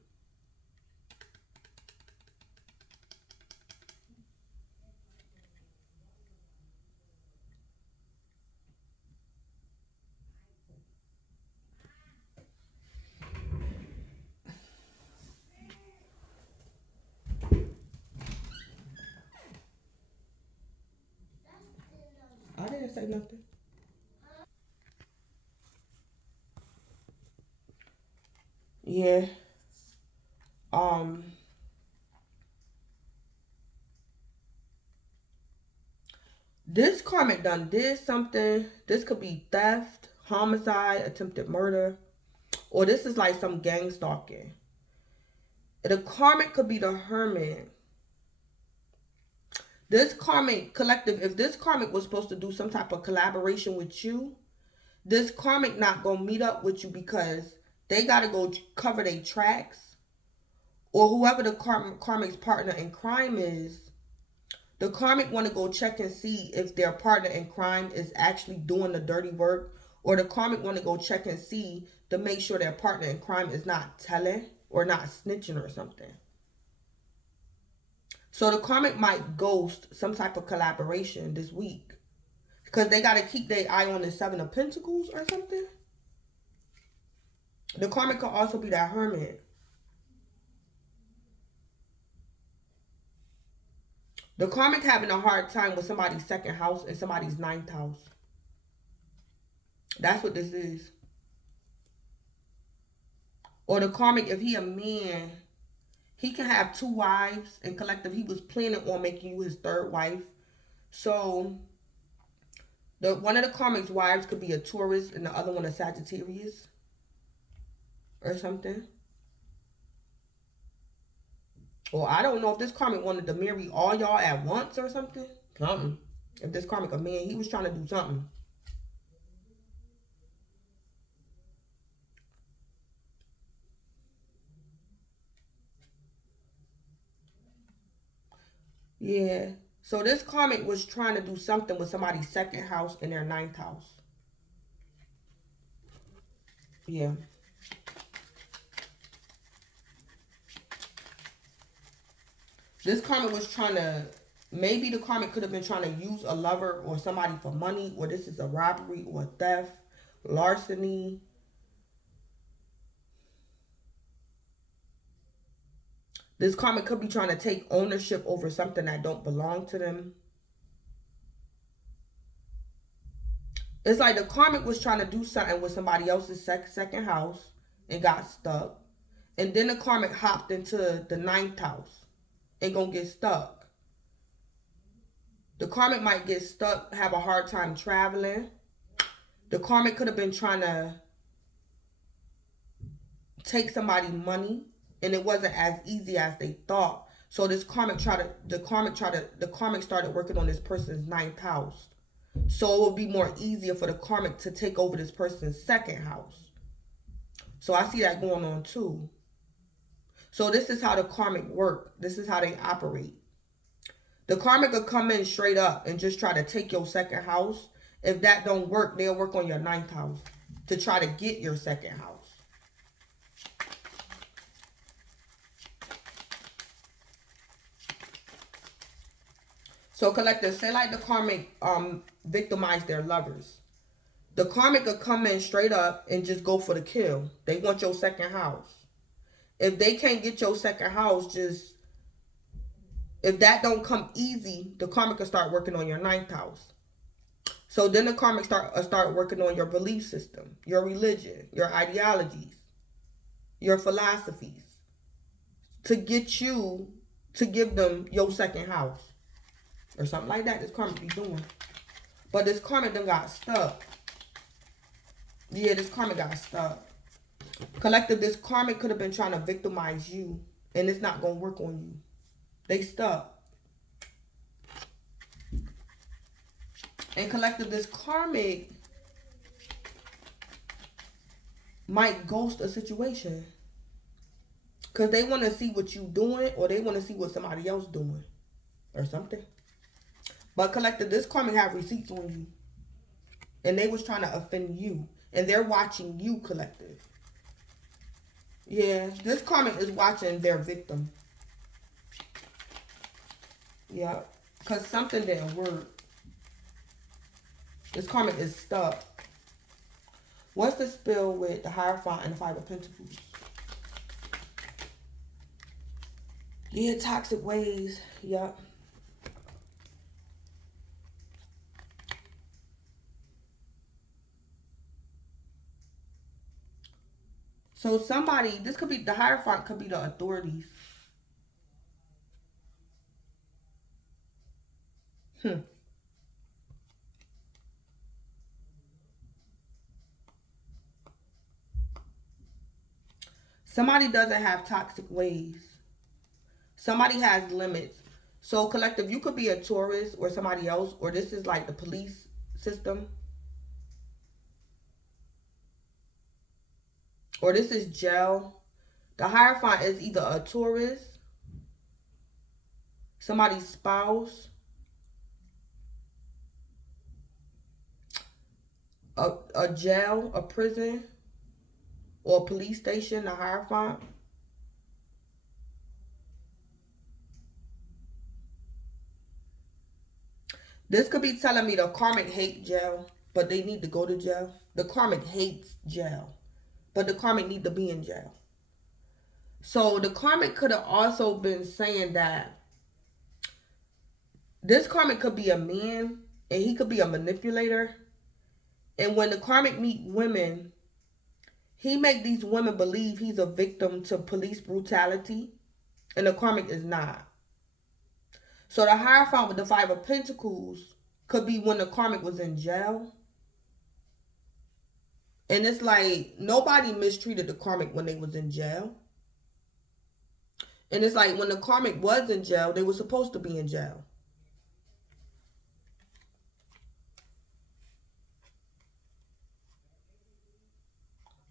said nothing. Yeah. This karmic done did something. This could be theft, homicide, attempted murder, or this is like some gang stalking. The karmic could be the hermit. This karmic collective, if this karmic was supposed to do some type of collaboration with you, this karmic not gonna meet up with you because they gotta go cover their tracks, or whoever the karmic's partner in crime is. The karmic want to go check and see if their partner in crime is actually doing the dirty work, or the karmic want to go check and see to make sure their partner in crime is not telling or not snitching or something. So the karmic might ghost some type of collaboration this week because they got to keep their eye on the Seven of Pentacles or something. The karmic could also be that hermit. The karmic having a hard time with somebody's second house and somebody's ninth house. That's what this is. Or the karmic, if he a man, he can have 2 wives, and collective, he was planning on making you his 3rd wife. So, one of the karmic's wives could be a Taurus and the other one a Sagittarius. Or something. Or I don't know if this karmic wanted to marry all y'all at once or something. Something. If this karmic a man, he was trying to do something. Yeah. So this karmic was trying to do something with somebody's second house and their ninth house. Yeah. This karmic was trying to, maybe the karmic could have been trying to use a lover or somebody for money, or this is a robbery or theft, larceny. This karmic could be trying to take ownership over something that don't belong to them. It's like the karmic was trying to do something with somebody else's second house and got stuck. And then the karmic hopped into the ninth house and gonna get stuck. The karmic might get stuck, have a hard time traveling. The karmic could have been trying to take somebody's money, and it wasn't as easy as they thought. So this karmic the karmic started working on this person's ninth house. So it would be more easier for the karmic to take over this person's second house. So I see that going on too. So this is how the karmic work. This is how they operate. The karmic will come in straight up and just try to take your second house. If that don't work, they'll work on your ninth house to try to get your second house. So collective, say like the karmic victimize their lovers. The karmic will come in straight up and just go for the kill. They want your second house. If they can't get your second house, if that don't come easy, the karmic will start working on your ninth house. So then the karmic start working on your belief system, your religion, your ideologies, your philosophies, to get you to give them your second house. Or something like that this karmic be doing. But this karmic done got stuck. Yeah, this karmic got stuck. Collective, this karmic could have been trying to victimize you, and it's not going to work on you. They stuck. And collective, this karmic might ghost a situation. Because they want to see what you doing, or they want to see what somebody else doing. Or something. But collective, this karmic have receipts on you. And they was trying to offend you. And they're watching you, collective. Yeah, this karmic is watching their victim. Yeah, because something didn't work. This karmic is stuck. What's the spell with the Hierophant and the Five of Pentacles? Yeah, toxic ways. Yep. So somebody, this could be, the Hierophant could be the authorities. Somebody doesn't have toxic ways. Somebody has limits. So collective, you could be a tourist or somebody else, or this is like the police system. Or this is jail. The Hierophant is either a tourist, somebody's spouse, a jail, a prison, or a police station, the Hierophant. This could be telling me the Karmic hate jail, but they need to go to jail. The Karmic hates jail, but the Karmic need to be in jail. So the Karmic could have also been saying that this Karmic could be a man and he could be a manipulator. And when the Karmic meet women, he make these women believe he's a victim to police brutality, and the Karmic is not. So the Hierophant with the Five of Pentacles could be when the Karmic was in jail. And it's like nobody mistreated the Karmic when they was in jail. And it's like when the Karmic was in jail, they were supposed to be in jail.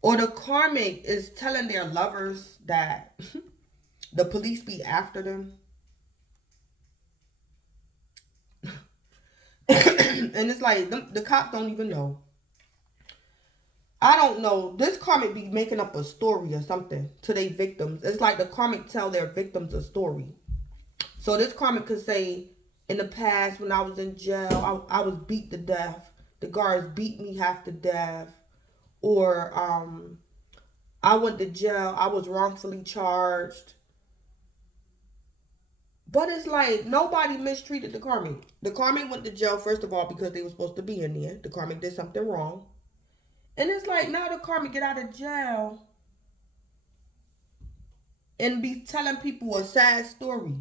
Or the Karmic is telling their lovers that the police be after them. And it's like the cops don't even know. I don't know. This Karmic be making up a story or something to their victims. It's like the Karmic tell their victims a story. So this Karmic could say, in the past when I was in jail, I was beat to death. The guards beat me half to death. Or I went to jail. I was wrongfully charged. But it's like nobody mistreated the Karmic. The Karmic went to jail, first of all, because they were supposed to be in there. The Karmic did something wrong. And it's like now the Karmic get out of jail and be telling people a sad story.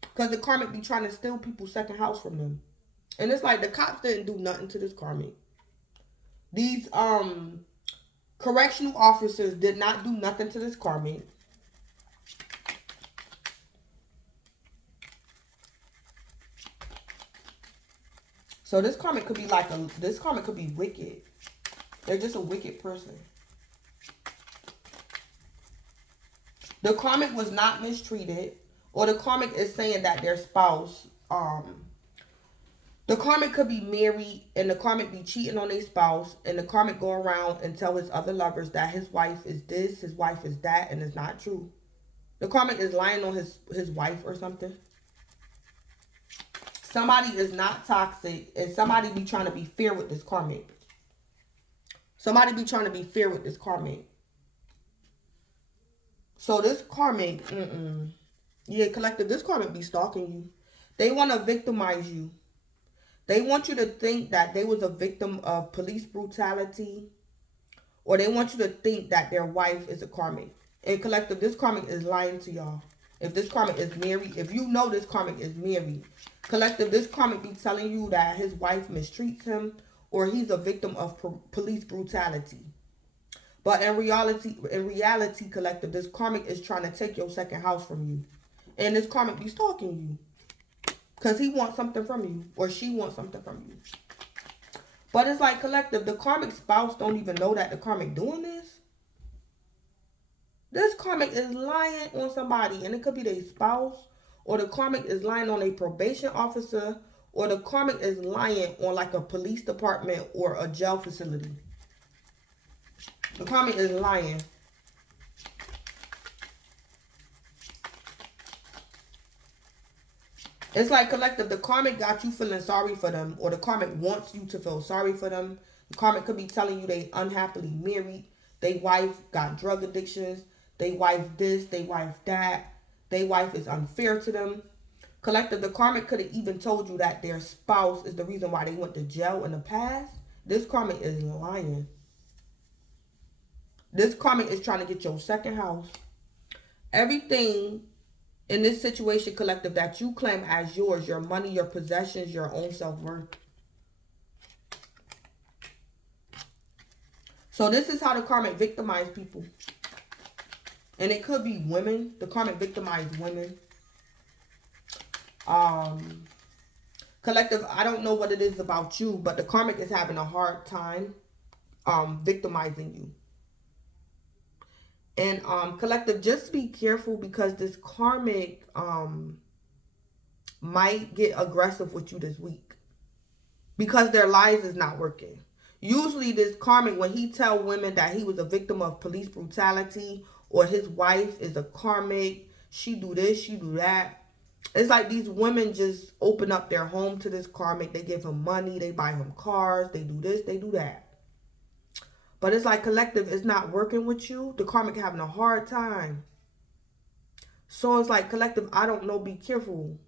Because the Karmic be trying to steal people's second house from them. And it's like the cops didn't do nothing to this Karmic. These correctional officers did not do nothing to this Karmic. So this Karmic could be like this Karmic could be wicked. They're just a wicked person. The Karmic was not mistreated, or the Karmic is saying that their spouse, the Karmic could be married and the Karmic be cheating on their spouse, and the Karmic go around and tell his other lovers that his wife is this, his wife is that, and it's not true. The Karmic is lying on his wife or something. Somebody is not toxic, and somebody be trying to be fair with this Karmic. Somebody be trying to be fair with this Karmic. So this Karmic, yeah, collective, this Karmic be stalking you. They want to victimize you. They want you to think that they was a victim of police brutality, or they want you to think that their wife is a Karmic. And collective, this Karmic is lying to y'all. If this Karmic is married, if you know this Karmic is married, collective, this Karmic be telling you that his wife mistreats him, or he's a victim of police brutality. But in reality, collective, this Karmic is trying to take your second house from you. And this Karmic be stalking you. Because he wants something from you, or she wants something from you. But it's like, collective, the Karmic spouse don't even know that the Karmic doing this. This Karmic is lying on somebody, and it could be their spouse, or the Karmic is lying on a probation officer, or the Karmic is lying on like a police department or a jail facility. The Karmic is lying. It's like, collective, the Karmic got you feeling sorry for them, or the Karmic wants you to feel sorry for them. The Karmic could be telling you they unhappily married. They wife got drug addictions. They wife this, they wife that. They wife is unfair to them. Collective, the Karmic could have even told you that their spouse is the reason why they went to jail in the past. This Karmic is lying. This karmic is trying to get your second house. Everything in this situation, collective, that you claim as yours, your money, your possessions, your own self-worth. So this is how the karmic victimize people. And it could be women. The karmic victimize women. Collective, I don't know what it is about you, but the karmic is having a hard time victimizing you. And collective, just be careful, because this karmic might get aggressive with you this week, because their lies is not working. Usually this karmic, when he tell women that he was a victim of police brutality, or his wife is a karmic, she do this, she do that, it's like these women just open up their home to this karmic. They give him money, they buy him cars, they do this, they do that. But it's like, collective, it's not working with you. The karmic having a hard time. So it's like, collective, I don't know, be careful.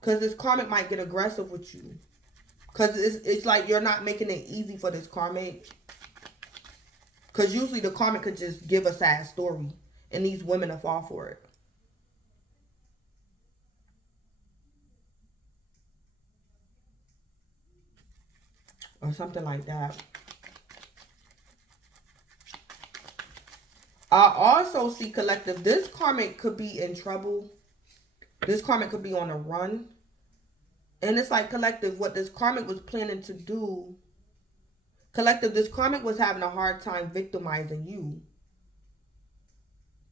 Because this karmic might get aggressive with you. Because it's like you're not making it easy for this karmic. Because usually the karmic could just give a sad story, and these women will fall for it. Or something like that. I also see, collective, this karmic could be in trouble. This karmic could be on a run. And it's like, collective, what this karmic was planning to do. Collective, this karmic was having a hard time victimizing you.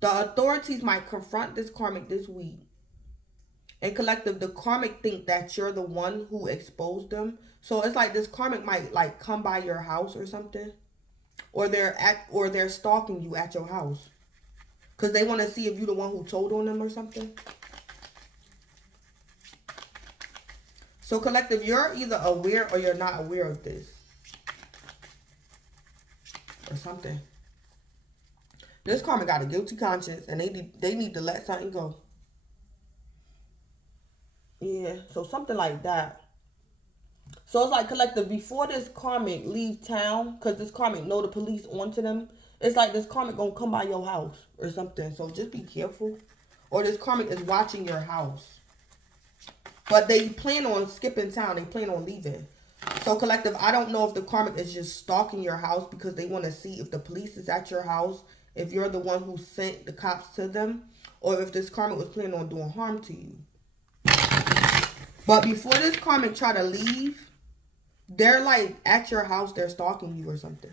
The authorities might confront this karmic this week. And collective, the karmic think that you're the one who exposed them. So it's like this karmic might like come by your house or something. Or they're stalking you at your house. Because they want to see if you're the one who told on them or something. So collective, you're either aware or you're not aware of this. Or something. This karmic got a guilty conscience, and they need to let something go. Yeah, so something like that. So it's like, collective, before this karmic leave town, because this karmic know the police onto them, it's like this karmic gonna come by your house or something. So just be careful. Or this karmic is watching your house. But they plan on skipping town. They plan on leaving. So collective, I don't know if the karmic is just stalking your house because they want to see if the police is at your house, if you're the one who sent the cops to them, or if this karmic was planning on doing harm to you. But before this karmic try to leave, they're like at your house, they're stalking you or something.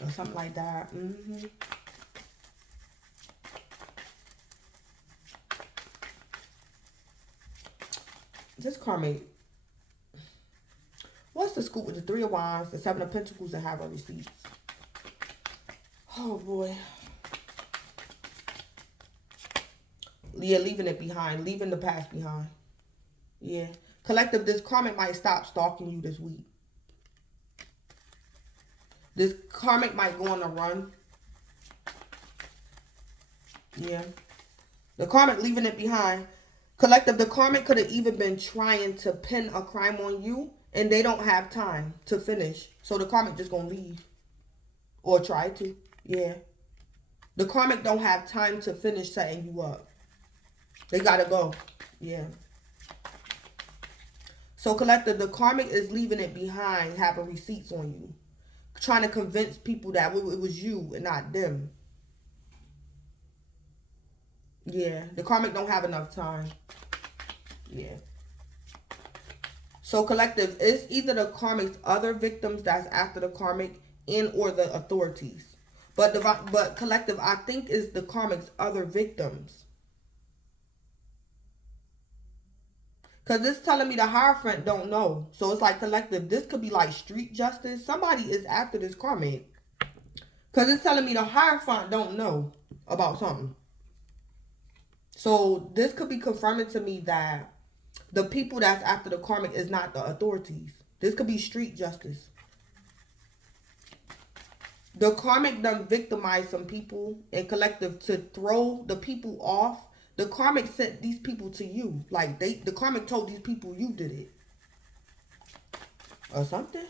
Or something like that. This karmic, what's the scoop with the Three of Wands, the Seven of Pentacles, and have a receipt? Oh boy. Yeah, leaving it behind. Leaving the past behind. Yeah. Collective, this karmic might stop stalking you this week. This karmic might go on a run. Yeah. The karmic leaving it behind. Collective, the karmic could have even been trying to pin a crime on you, and they don't have time to finish. So the karmic just gonna leave. Or try to. Yeah. The karmic don't have time to finish setting you up. They gotta go. Yeah. So collective, the karmic is leaving it behind, having receipts on you. Trying to convince people that it was you and not them. Yeah. The karmic don't have enough time. Yeah. So collective, it's either the karmic's other victims that's after the karmic and or the authorities. But collective, I think is the karmic's other victims. Because it's telling me the Hierophant don't know. So it's like, collective, this could be like street justice. Somebody is after this karmic. Because it's telling me the Hierophant don't know about something. So this could be confirming to me that the people that's after the karmic is not the authorities. This could be street justice. The karmic done victimized some people, and collective, to throw the people off. The karmic sent these people to you. Like, the karmic told these people you did it. or something.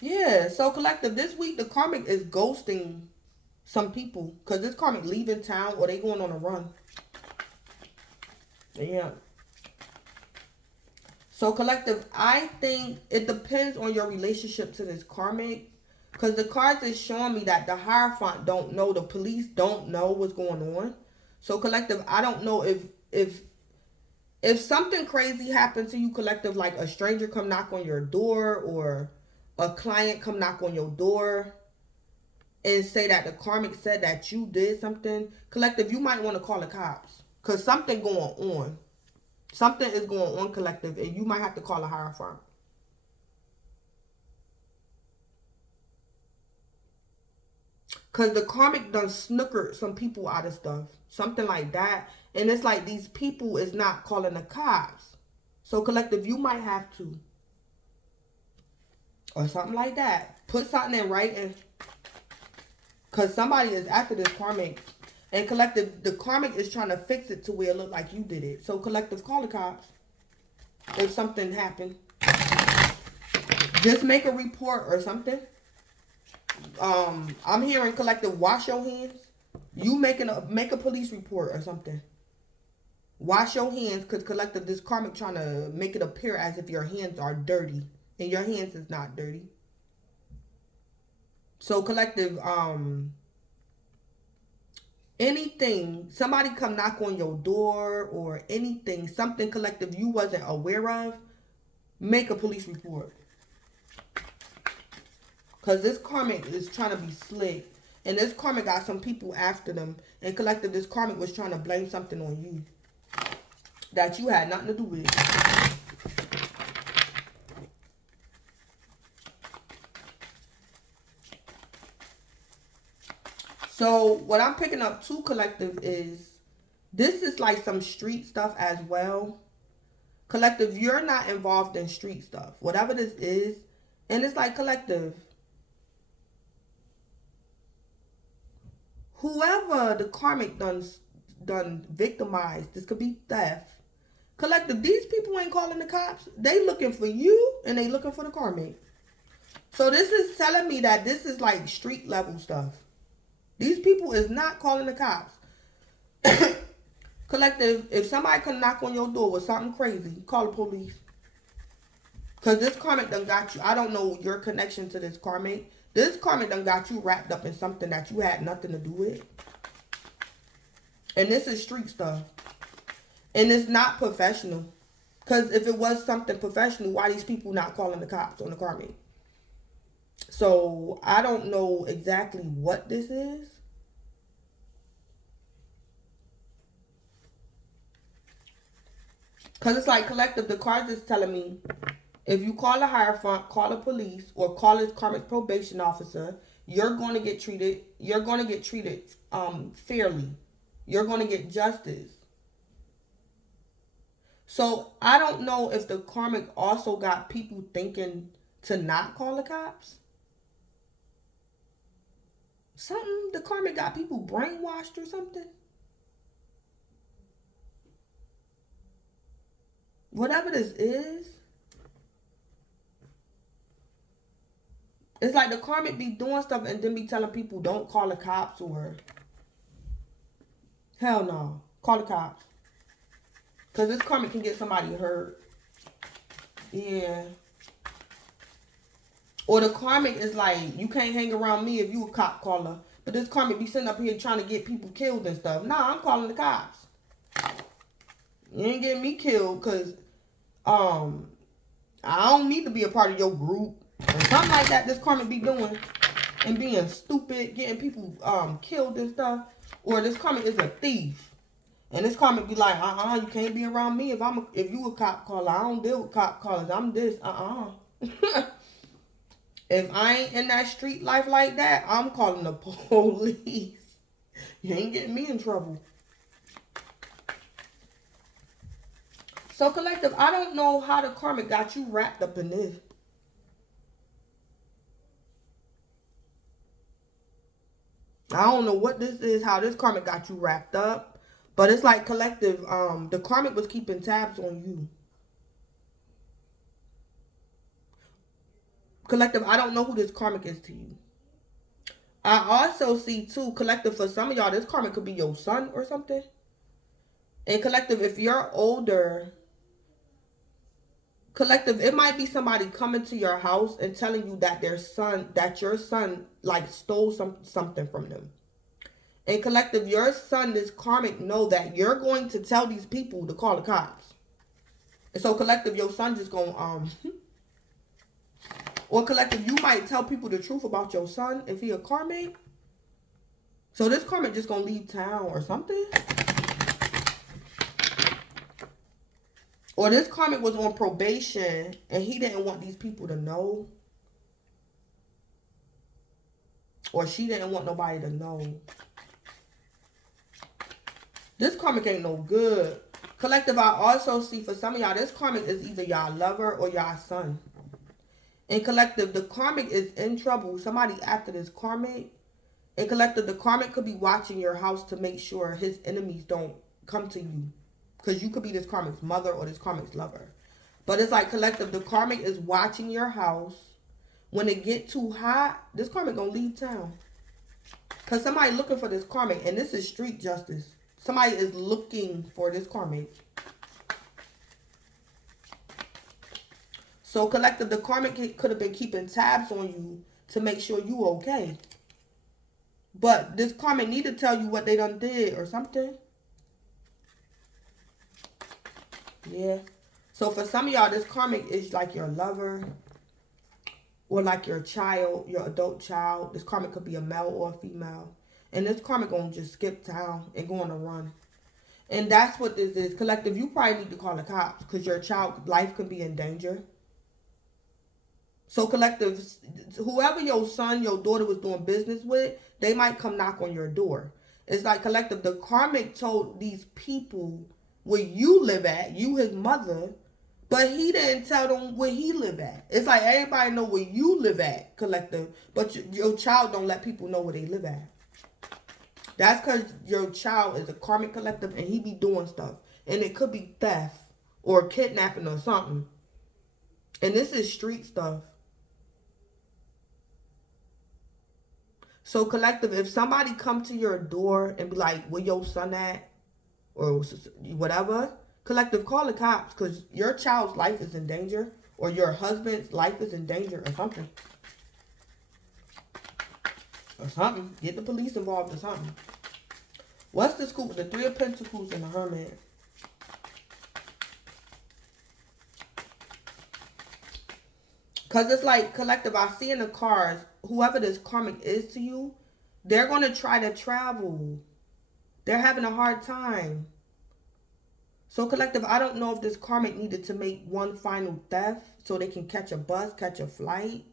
Yeah, so collective, this week the karmic is ghosting some people because this karmic leaving town or they going on a run. Yeah. So collective, I think it depends on your relationship to this karmic. Because the cards is showing me that the Hierophant don't know, the police don't know what's going on. So collective, I don't know if something crazy happened to you, collective, like a stranger come knock on your door or a client come knock on your door and say that the karmic said that you did something, collective, you might want to call the cops. Because something going on. Something is going on, collective, and you might have to call a Hierophant. Because the karmic done snookered some people out of stuff. Something like that. And it's like these people is not calling the cops. So collective, you might have to. Or something like that. Put something in writing. Because somebody is after this karmic. And collective, the karmic is trying to fix it to where it look like you did it. So collective, call the cops. If something happened. Just make a report or something. I'm hearing collective, wash your hands. You make a police report or something. Wash your hands, because collective, this karmic trying to make it appear as if your hands are dirty. And your hands is not dirty. So collective, anything, somebody come knock on your door or anything, something collective you wasn't aware of, make a police report. Because this karmic is trying to be slick. And this karmic got some people after them. And collective, this karmic was trying to blame something on you that you had nothing to do with. So what I'm picking up too, collective, is this is like some street stuff as well. Collective, you're not involved in street stuff. Whatever this is. And it's like collective. Whoever the karmic done victimized, this could be theft. Collective, these people ain't calling the cops. They looking for you and they looking for the karmic. So this is telling me that this is like street level stuff. These people is not calling the cops. Collective, if somebody can knock on your door with something crazy, call the police. Because this karmic done got you. I don't know your connection to this karmic. This karmic done got you wrapped up in something that you had nothing to do with. And this is street stuff. And it's not professional. Because if it was something professional, why these people not calling the cops on the karmic? So, I don't know exactly what this is. Because it's like collective, the cards is telling me, if you call a Hierophant, call the police, or call his karmic probation officer, you're going to get treated fairly. You're going to get justice. So, I don't know if the karmic also got people thinking to not call the cops. Something, the karmic got people brainwashed or something. Whatever this is. It's like the karmic be doing stuff and then be telling people don't call the cops or... Hell no. Call the cops. Because this karmic can get somebody hurt. Yeah. Or the karmic is like, you can't hang around me if you a cop caller. But this karmic be sitting up here trying to get people killed and stuff. Nah, I'm calling the cops. You ain't getting me killed because I don't need to be a part of your group. Or something like that this karmic be doing. And being stupid, getting people killed and stuff. Or this karmic is a thief. And this karmic be like, you can't be around me if you a cop caller. I don't deal with cop callers. I'm this, If I ain't in that street life like that, I'm calling the police. You ain't getting me in trouble. So, collective, I don't know how the karmic got you wrapped up in this. I don't know what this is, how this karmic got you wrapped up. But it's like collective, the karmic was keeping tabs on you. Collective, I don't know who this karmic is to you. I also see too, collective, for some of y'all, this karmic could be your son or something. And collective, if you're older, collective, it might be somebody coming to your house and telling you that your son like stole something from them. And collective, your son, this karmic, know that you're going to tell these people to call the cops. And so collective, your son just gonna or collective, you might tell people the truth about your son if he a karmic. So this karmic just gonna leave town or something. Or this karmic was on probation and he didn't want these people to know. Or she didn't want nobody to know. This karmic ain't no good. Collective, I also see for some of y'all, this karmic is either y'all lover or y'all son. And collective, the karmic is in trouble. Somebody after this karmic. And collective, the karmic could be watching your house to make sure his enemies don't come to you. Because you could be this karmic's mother or this karmic's lover. But it's like collective, the karmic is watching your house. When it get too hot, this karmic gonna leave town. Because somebody looking for this karmic. And this is street justice. Somebody is looking for this karmic. So collective, the karmic could have been keeping tabs on you to make sure you okay. But this karmic need to tell you what they done did or something. Yeah. So for some of y'all, this karmic is like your lover or like your child, your adult child. This karmic could be a male or a female. And this karmic gonna just skip town and go on a run. And that's what this is. Collective, you probably need to call the cops because your child's life could be in danger. So collective, whoever your son, your daughter was doing business with, they might come knock on your door. It's like collective, the karmic told these people where you live at, you his mother, but he didn't tell them where he live at. It's like everybody know where you live at, collective, but your child don't let people know where they live at. That's because your child is a karmic collective and he be doing stuff. And it could be theft or kidnapping or something. And this is street stuff. So collective, if somebody come to your door and be like, where your son at? Or whatever. Collective, call the cops because your child's life is in danger. Or your husband's life is in danger or something. Or something. Get the police involved or something. What's the scoop with the Three of Pentacles and the Hermit? Because it's like, collective, I see in the cards, whoever this karmic is to you, they're going to try to travel. They're having a hard time. So collective, I don't know if this karmic needed to make one final theft so they can catch a bus, catch a flight.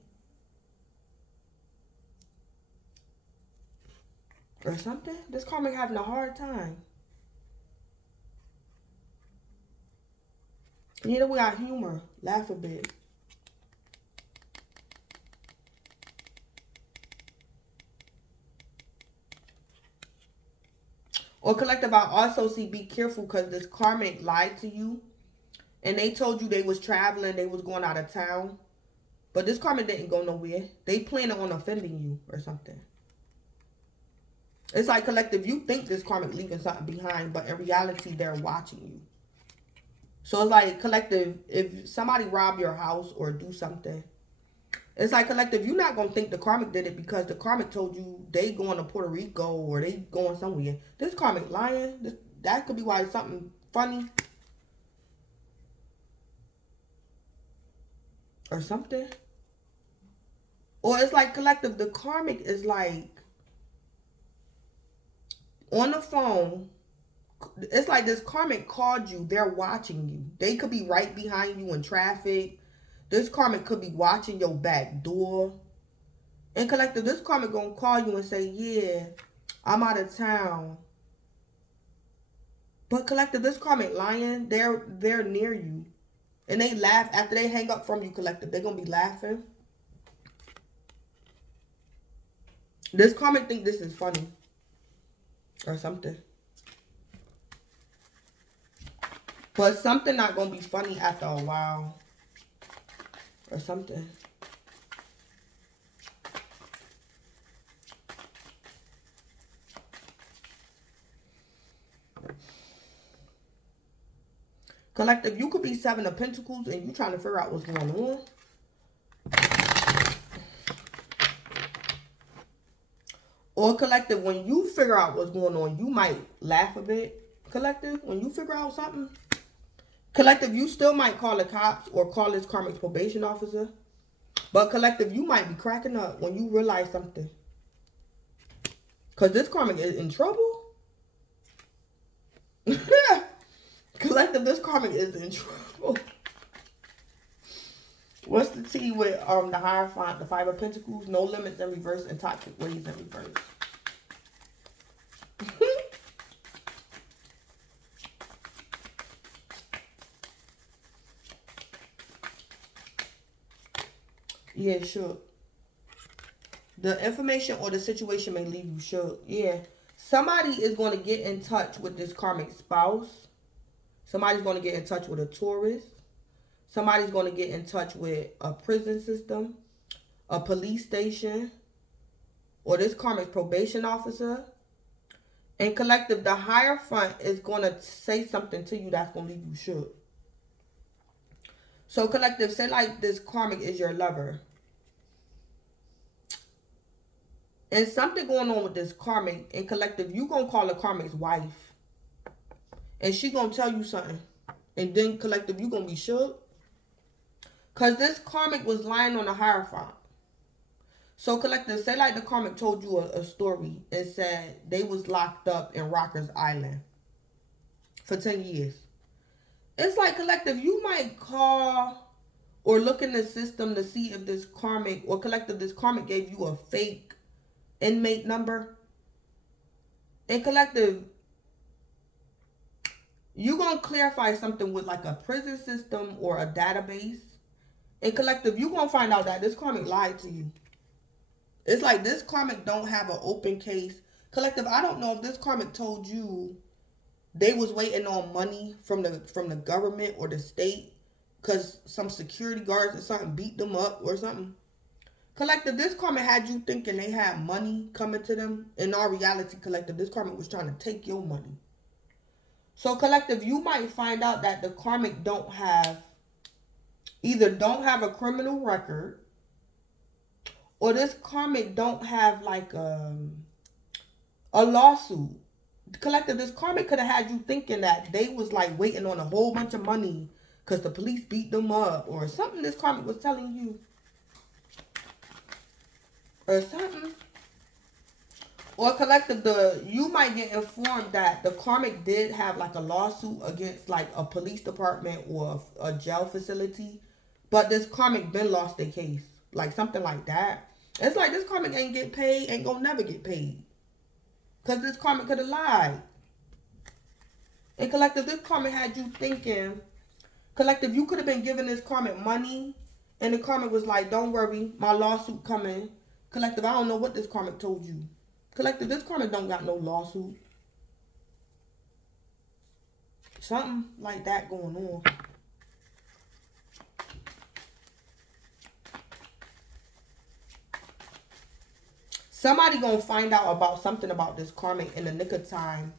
Or something. This karmic having a hard time. You know, we got humor. Laugh a bit. Or collective, I also see be careful because this karmic lied to you. And they told you they was traveling, they was going out of town. But this karmic didn't go nowhere. They planning on offending you or something. It's like collective, you think this karmic leaving something behind, but in reality, they're watching you. So it's like collective, if somebody rob your house or do something, it's like collective, you're not going to think the karmic did it because the karmic told you they going to Puerto Rico or they going somewhere. This karmic lying, that could be why it's something funny. Or something. Or it's like collective, the karmic is like, on the phone, it's like this karmic called you. They're watching you. They could be right behind you in traffic. This karmic could be watching your back door. And collective, this karmic gonna call you and say, yeah, I'm out of town. But collective, this karmic lying, they're near you. And they laugh after they hang up from you, collective. They're gonna be laughing. This karmic think this is funny. Or something. But something not going to be funny after a while. Or something. Collective, you could be Seven of Pentacles and you trying to figure out what's going on. Or collective, when you figure out what's going on, you might laugh a bit. Collective, when you figure out something. Collective, you still might call the cops or call this karmic probation officer. But collective, you might be cracking up when you realize something. Because this karmic is in trouble. Collective, this karmic is in trouble. What's the T with the Hierophant, the Five of Pentacles? No limits in reverse and toxic ways in reverse. Yeah, sure. The information or the situation may leave you shook. Yeah. Somebody is going to get in touch with this karmic spouse. Somebody's going to get in touch with a Taurus. Somebody's going to get in touch with a prison system, a police station, or this karmic probation officer. And collective, the Hierophant is going to say something to you that's going to leave you shook. So collective, say like this karmic is your lover. And something going on with this karmic. And collective, you going to call the karmic's wife. And she going to tell you something. And then collective, you going to be shook. Because this karmic was lying on the Hierophant. So collective, say like the karmic told you a story and said they was locked up in Rockers Island for 10 years. It's like collective, you might call or look in the system to see if this karmic or collective, this karmic gave you a fake inmate number. And collective, you're going to clarify something with like a prison system or a database. And collective, you're going to find out that this karmic lied to you. It's like this karmic don't have an open case. Collective, I don't know if this karmic told you they was waiting on money from the government or the state because some security guards or something beat them up or something. Collective, this karmic had you thinking they had money coming to them. In our reality, collective, this karmic was trying to take your money. So collective, you might find out that the karmic either don't have a criminal record, or this karmic don't have like a lawsuit. Collective, this karmic could have had you thinking that they was like waiting on a whole bunch of money because the police beat them up or something this karmic was telling you. Or something. Or collective, you might get informed that the karmic did have like a lawsuit against like a police department or a jail facility. But this karmic been lost their case. Like something like that. It's like this karmic ain't get paid, ain't gonna never get paid. Because this karmic could have lied. And collective, this karmic had you thinking. Collective, you could have been giving this karmic money. And the karmic was like, don't worry, my lawsuit coming. Collective, I don't know what this karmic told you. Collective, this karmic don't got no lawsuit. Something like that going on. Somebody gonna find out about something about this karmic in the nick of time.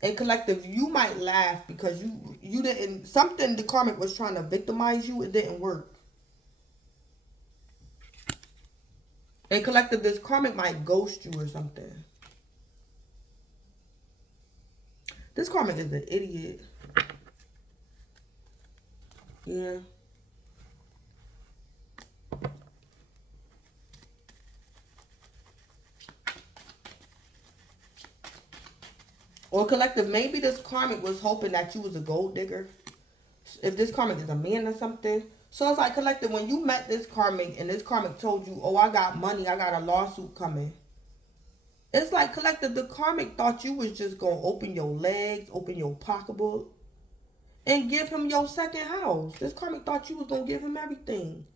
And collective, you might laugh because you didn't, something the karmic was trying to victimize you, it didn't work. And collective, this karmic might ghost you or something. This karmic is an idiot. Yeah. Or collective, maybe this karmic was hoping that you was a gold digger. If this karmic is a man or something. So it's like collective, when you met this karmic and this karmic told you, oh, I got money, I got a lawsuit coming. It's like collective, the karmic thought you was just going to open your legs, open your pocketbook, and give him your second house. This karmic thought you was going to give him everything.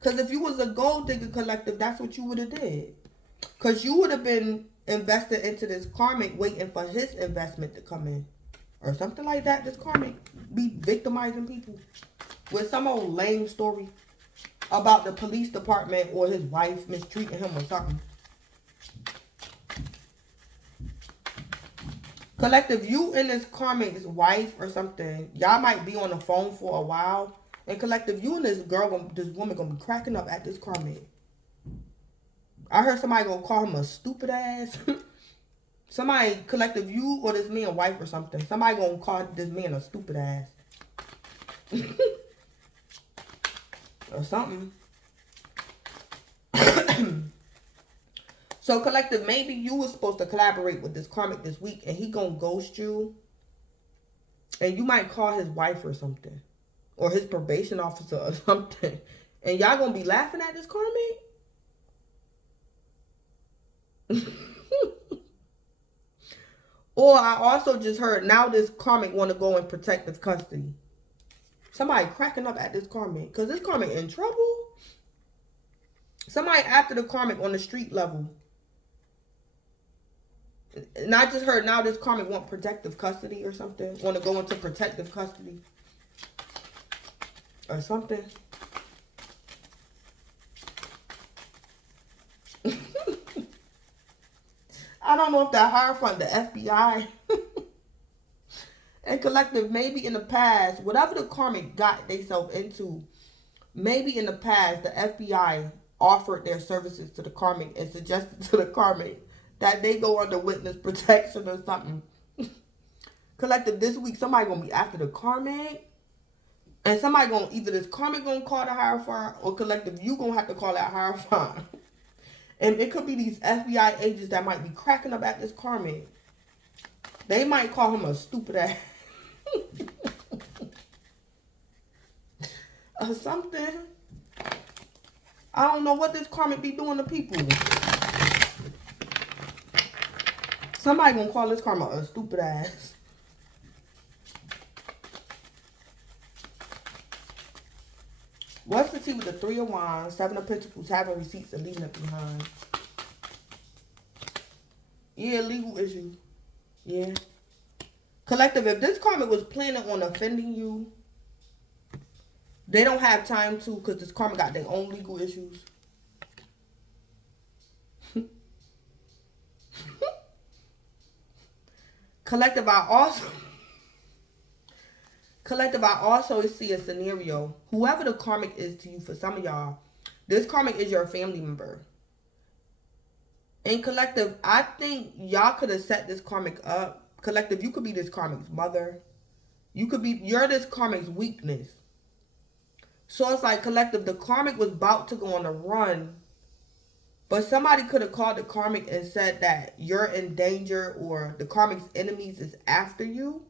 Because if you was a gold digger collective, that's what you would have did. Because you would have been invested into this karmic waiting for his investment to come in. or something like that. This karmic be victimizing people with some old lame story about the police department or his wife mistreating him or something. Collective, you and this karmic's wife or something, y'all might be on the phone for a while. And collective, you and this woman gonna be cracking up at this karmic. I heard somebody gonna call him a stupid ass. Somebody, collective, you or this man wife or something. Somebody gonna call this man a stupid ass. Or something. So collective, maybe you were supposed to collaborate with this karmic this week and he gonna ghost you. And you might call his wife or something. Or his probation officer or something. And y'all gonna be laughing at this karmic? Or I also just heard now this karmic want to go in protective custody. Somebody cracking up at this karmic. Because this karmic in trouble. Somebody after the karmic on the street level. And I just heard now this karmic want protective custody or something. Want to go into protective custody. Or something. I don't know if that hired from the FBI. And collective, maybe in the past, whatever the karmic got themselves into, maybe in the past, the FBI offered their services to the karmic and suggested to the karmic that they go under witness protection or something. Collective, this week, somebody going to be after the karmic. And somebody going to, either this karmic going to call the hierophant, or collective, you going to have to call that hierophant. And it could be these FBI agents that might be cracking up at this karmic. They might call him a stupid ass. Or something. I don't know what this karmic be doing to people. Somebody gonna call this karma a stupid ass. What's the tea with the 3 of Wands, 7 of Pentacles, having receipts and leaving it behind? Yeah, legal issue. Yeah. Collective, if this karmic was planning on offending you, they don't have time to, because this karmic got their own legal issues. Collective, I also see a scenario. Whoever the karmic is to you, for some of y'all, this karmic is your family member. And collective, I think y'all could have set this karmic up. Collective, you could be this karmic's mother. You're this karmic's weakness. So it's like, collective, the karmic was about to go on a run. But somebody could have called the karmic and said that you're in danger or the karmic's enemies is after you.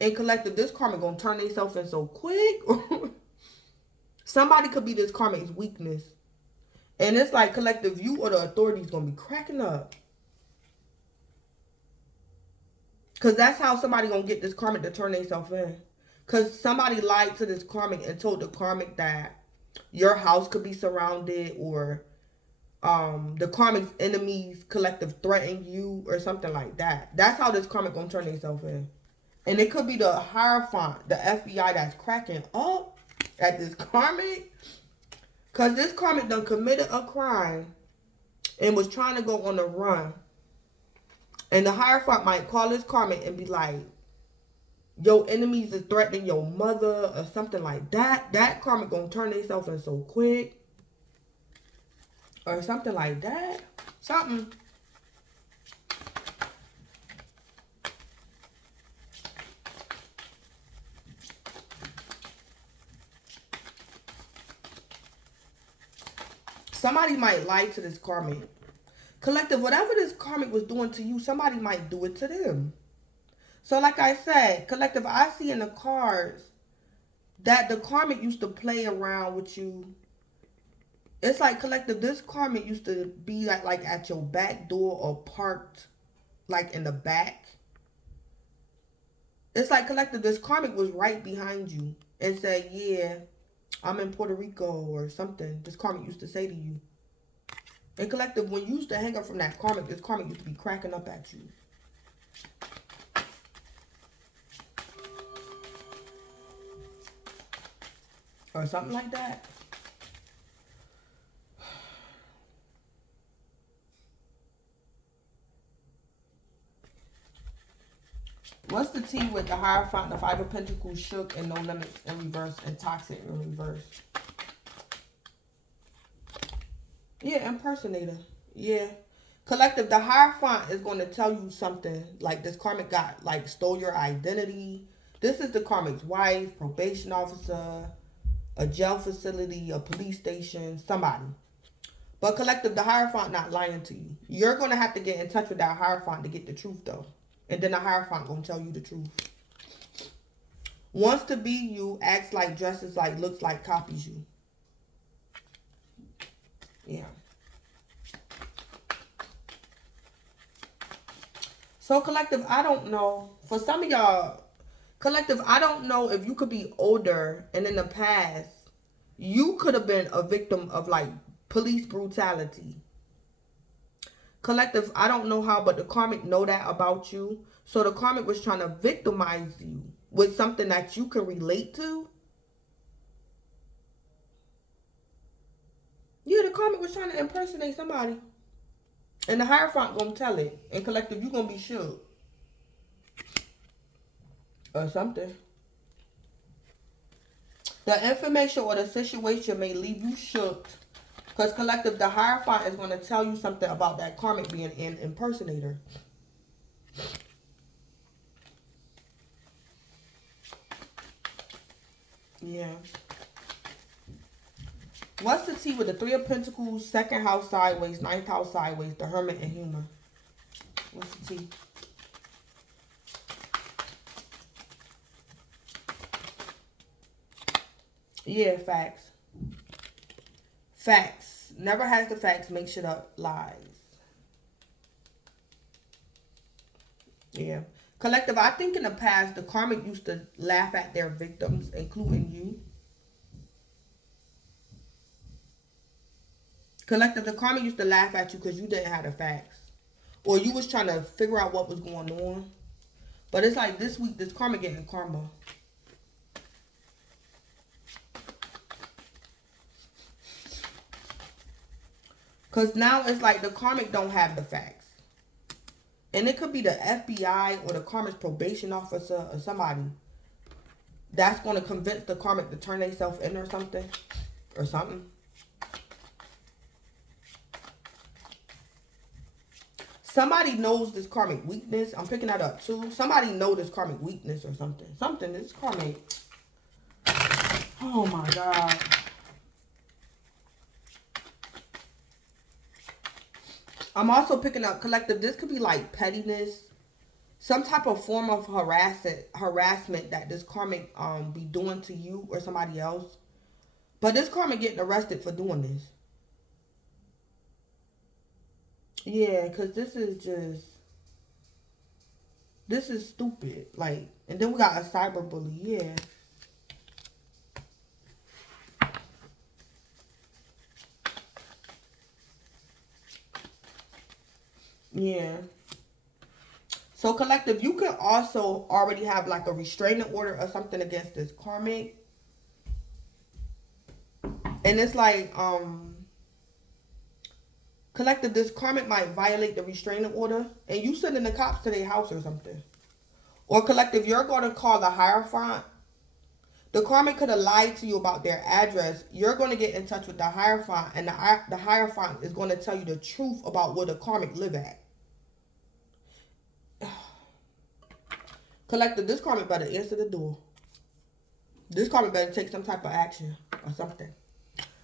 And collective, this karmic gonna turn themselves in so quick. Somebody could be this karmic's weakness. And it's like, collective, you or the authorities gonna be cracking up. Because that's how somebody gonna get this karmic to turn themselves in. Because somebody lied to this karmic and told the karmic that your house could be surrounded, or the karmic's enemies, collective, threaten you or something like that. That's how this karmic gonna turn themselves in. And it could be the hierophant, the FBI, that's cracking up at this karmic. Because this karmic done committed a crime and was trying to go on the run. And the hierophant might call this karmic and be like, your enemies is threatening your mother or something like that. That karmic gonna turn themselves in so quick. Or something like that. Something. Somebody might lie to this karmic. Collective, whatever this karmic was doing to you, somebody might do it to them. So like I said, collective, I see in the cards that the karmic used to play around with you. It's like, collective, this karmic used to be like at your back door or parked like in the back. It's like, collective, this karmic was right behind you and said, yeah, I'm in Puerto Rico or something. This karmic used to say to you. And collective, when you used to hang up from that karmic, this karmic used to be cracking up at you. or something like that. What's the T with the Hierophant, the Five of Pentacles, Shook, and No Limits in reverse, and Toxic in reverse? Yeah, impersonator. Yeah. Collective, the Hierophant is going to tell you something. Like this karmic got, like, stole your identity. This is the karmic's wife, probation officer, a jail facility, a police station, somebody. But collective, the Hierophant not lying to you. You're going to have to get in touch with that Hierophant to get the truth, though. And then the Hierophant going to tell you the truth. Wants to be you, acts like, dresses like, looks like, copies you. Yeah. So collective, I don't know. For some of y'all, collective, I don't know if you could be older and in the past, you could have been a victim of like police brutality. Collective, I don't know how, but the karmic know that about you. So the karmic was trying to victimize you with something that you can relate to. Yeah, the karmic was trying to impersonate somebody. And the Hierophant gonna tell it. And collective, you gonna be shook. Or something. The information or the situation may leave you shook. Because collective, the Hierophant is going to tell you something about that karmic being an impersonator. Yeah. What's the T with the Three of Pentacles, second house sideways, ninth house sideways, the Hermit and Humor? What's the T? Yeah, facts. Facts. Never has the facts, make shit up, lies. Yeah. Collective, I think in the past, the karmic used to laugh at their victims, including you. Collective, the karmic used to laugh at you because you didn't have the facts. Or you was trying to figure out what was going on. But it's like this week, this karmic getting karma. Because now it's like the karmic don't have the facts. And it could be the FBI or the karmic's probation officer or somebody that's going to convince the karmic to turn themselves in or something. Or something. Somebody knows this karmic weakness. I'm picking that up too. Somebody knows this karmic weakness or something. Something. This karmic. Oh my God. I'm also picking up collective. This could be like pettiness. Some type of form of harassment that this karmic be doing to you or somebody else. But this karmic getting arrested for doing this. Yeah, because this is stupid. Like, and then we got a cyberbully. Yeah. Yeah. So collective, you can also already have like a restraining order or something against this karmic. And it's like, collective, this karmic might violate the restraining order. And you sending the cops to their house or something. Or collective, you're going to call the Hierophant. The karmic could have lied to you about their address. You're going to get in touch with the Hierophant. And the Hierophant is going to tell you the truth about where the karmic live at. Collective, this karmic better answer the door. This karmic better take some type of action or something.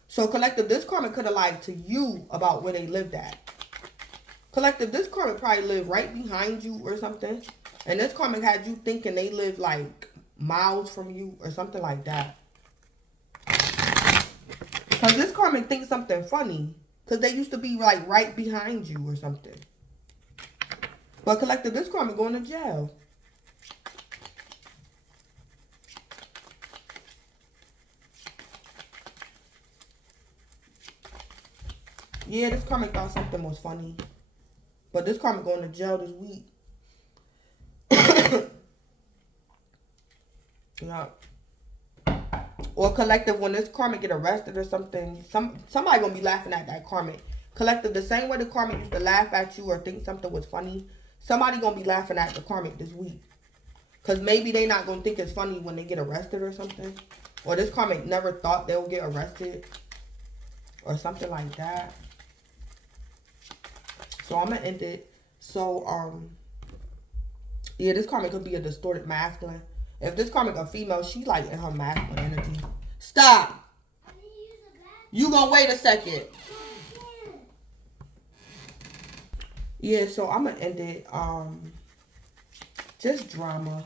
So collective, this karmic could have lied to you about where they lived at. Collective, this karmic probably lived right behind you or something. And this karmic had you thinking they live like miles from you or something like that. Because this karmic thinks something funny. Because they used to be like right behind you or something. But collective, this karmic going to jail. Yeah, this karmic thought something was funny. But this karmic going to jail this week. Yeah. Or collective, when this karmic get arrested or something, somebody gonna be laughing at that karmic. Collective, the same way the karmic used to laugh at you or think something was funny, somebody gonna be laughing at the karmic this week. Because maybe they not gonna think it's funny when they get arrested or something. Or this karmic never thought they'll get arrested. Or something like that. So I'm gonna end it. So, yeah, this karmic could be a distorted masculine. If this karmic a female, she like in her masculine energy. Stop. You gonna wait a second. Yeah, so I'm gonna end it. Just drama.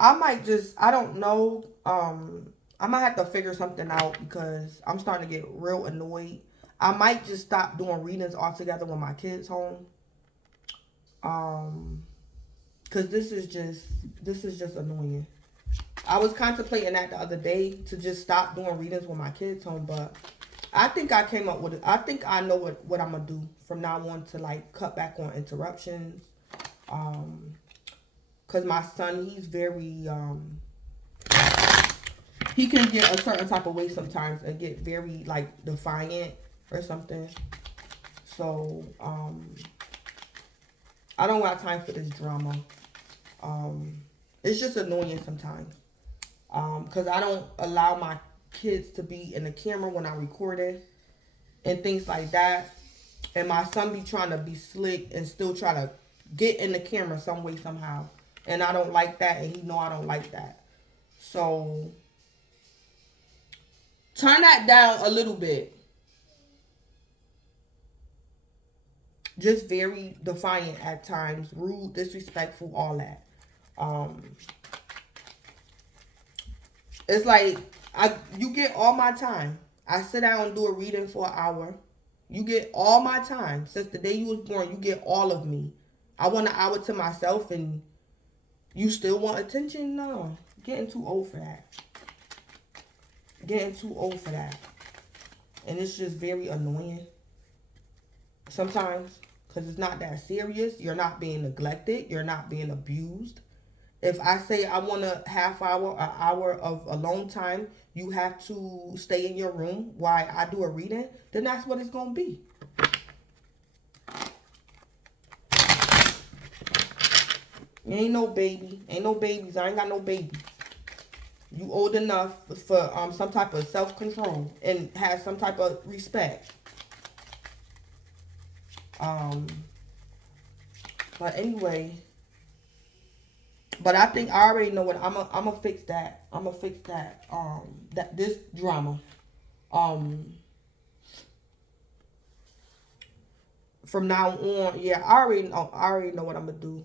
I might just, I don't know. I might have to figure something out because I'm starting to get real annoyed. I might just stop doing readings altogether when my kids home. Cause this is just annoying. I was contemplating that the other day to just stop doing readings when my kids home, but I think I came up with it. I think I know what I'm gonna do from now on to like cut back on interruptions. Cause my son, he's very he can get a certain type of way sometimes and get very like defiant or something. So I don't got time for this drama. It's just annoying sometimes. Because I don't allow my kids to be in the camera when I record it and things like that. And my son be trying to be slick and still try to get in the camera some way, somehow. And I don't like that, and he know I don't like that. So turn that down a little bit. Just very defiant at times, rude, disrespectful, all that. It's like you get all my time. I sit down and do a reading for an hour. You get all my time. Since the day you was born, you get all of me. I want an hour to myself and you still want attention? No. Getting too old for that. Getting too old for that. And it's just very annoying. Sometimes. Because it's not that serious. You're not being neglected. You're not being abused. If I say I want a half hour, an hour of alone time, you have to stay in your room while I do a reading, then that's what it's going to be. You ain't no baby. Ain't no babies. I ain't got no babies. You old enough for some type of self-control and have some type of respect. But anyway, but I think I already know what I'm gonna fix that. I'm gonna fix that. This drama. From now on, yeah, I already know what I'm gonna do.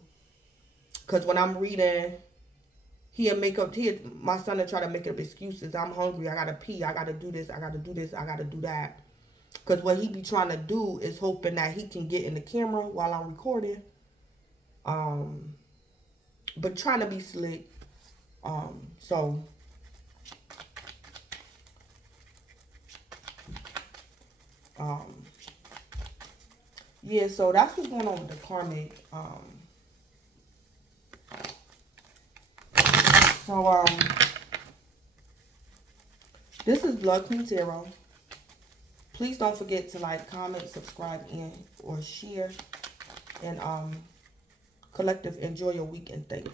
Cause when I'm reading, my son will try to make up excuses. I'm hungry. I gotta pee. I gotta do this. I gotta do this. I gotta do that. Because what he be trying to do is hoping that he can get in the camera while I'm recording. But trying to be slick. Yeah, so that's what's going on with the karmic. This is Blood Queen Tarot. Please don't forget to like, comment, subscribe, and or share. And collective, enjoy your weekend. Thanks.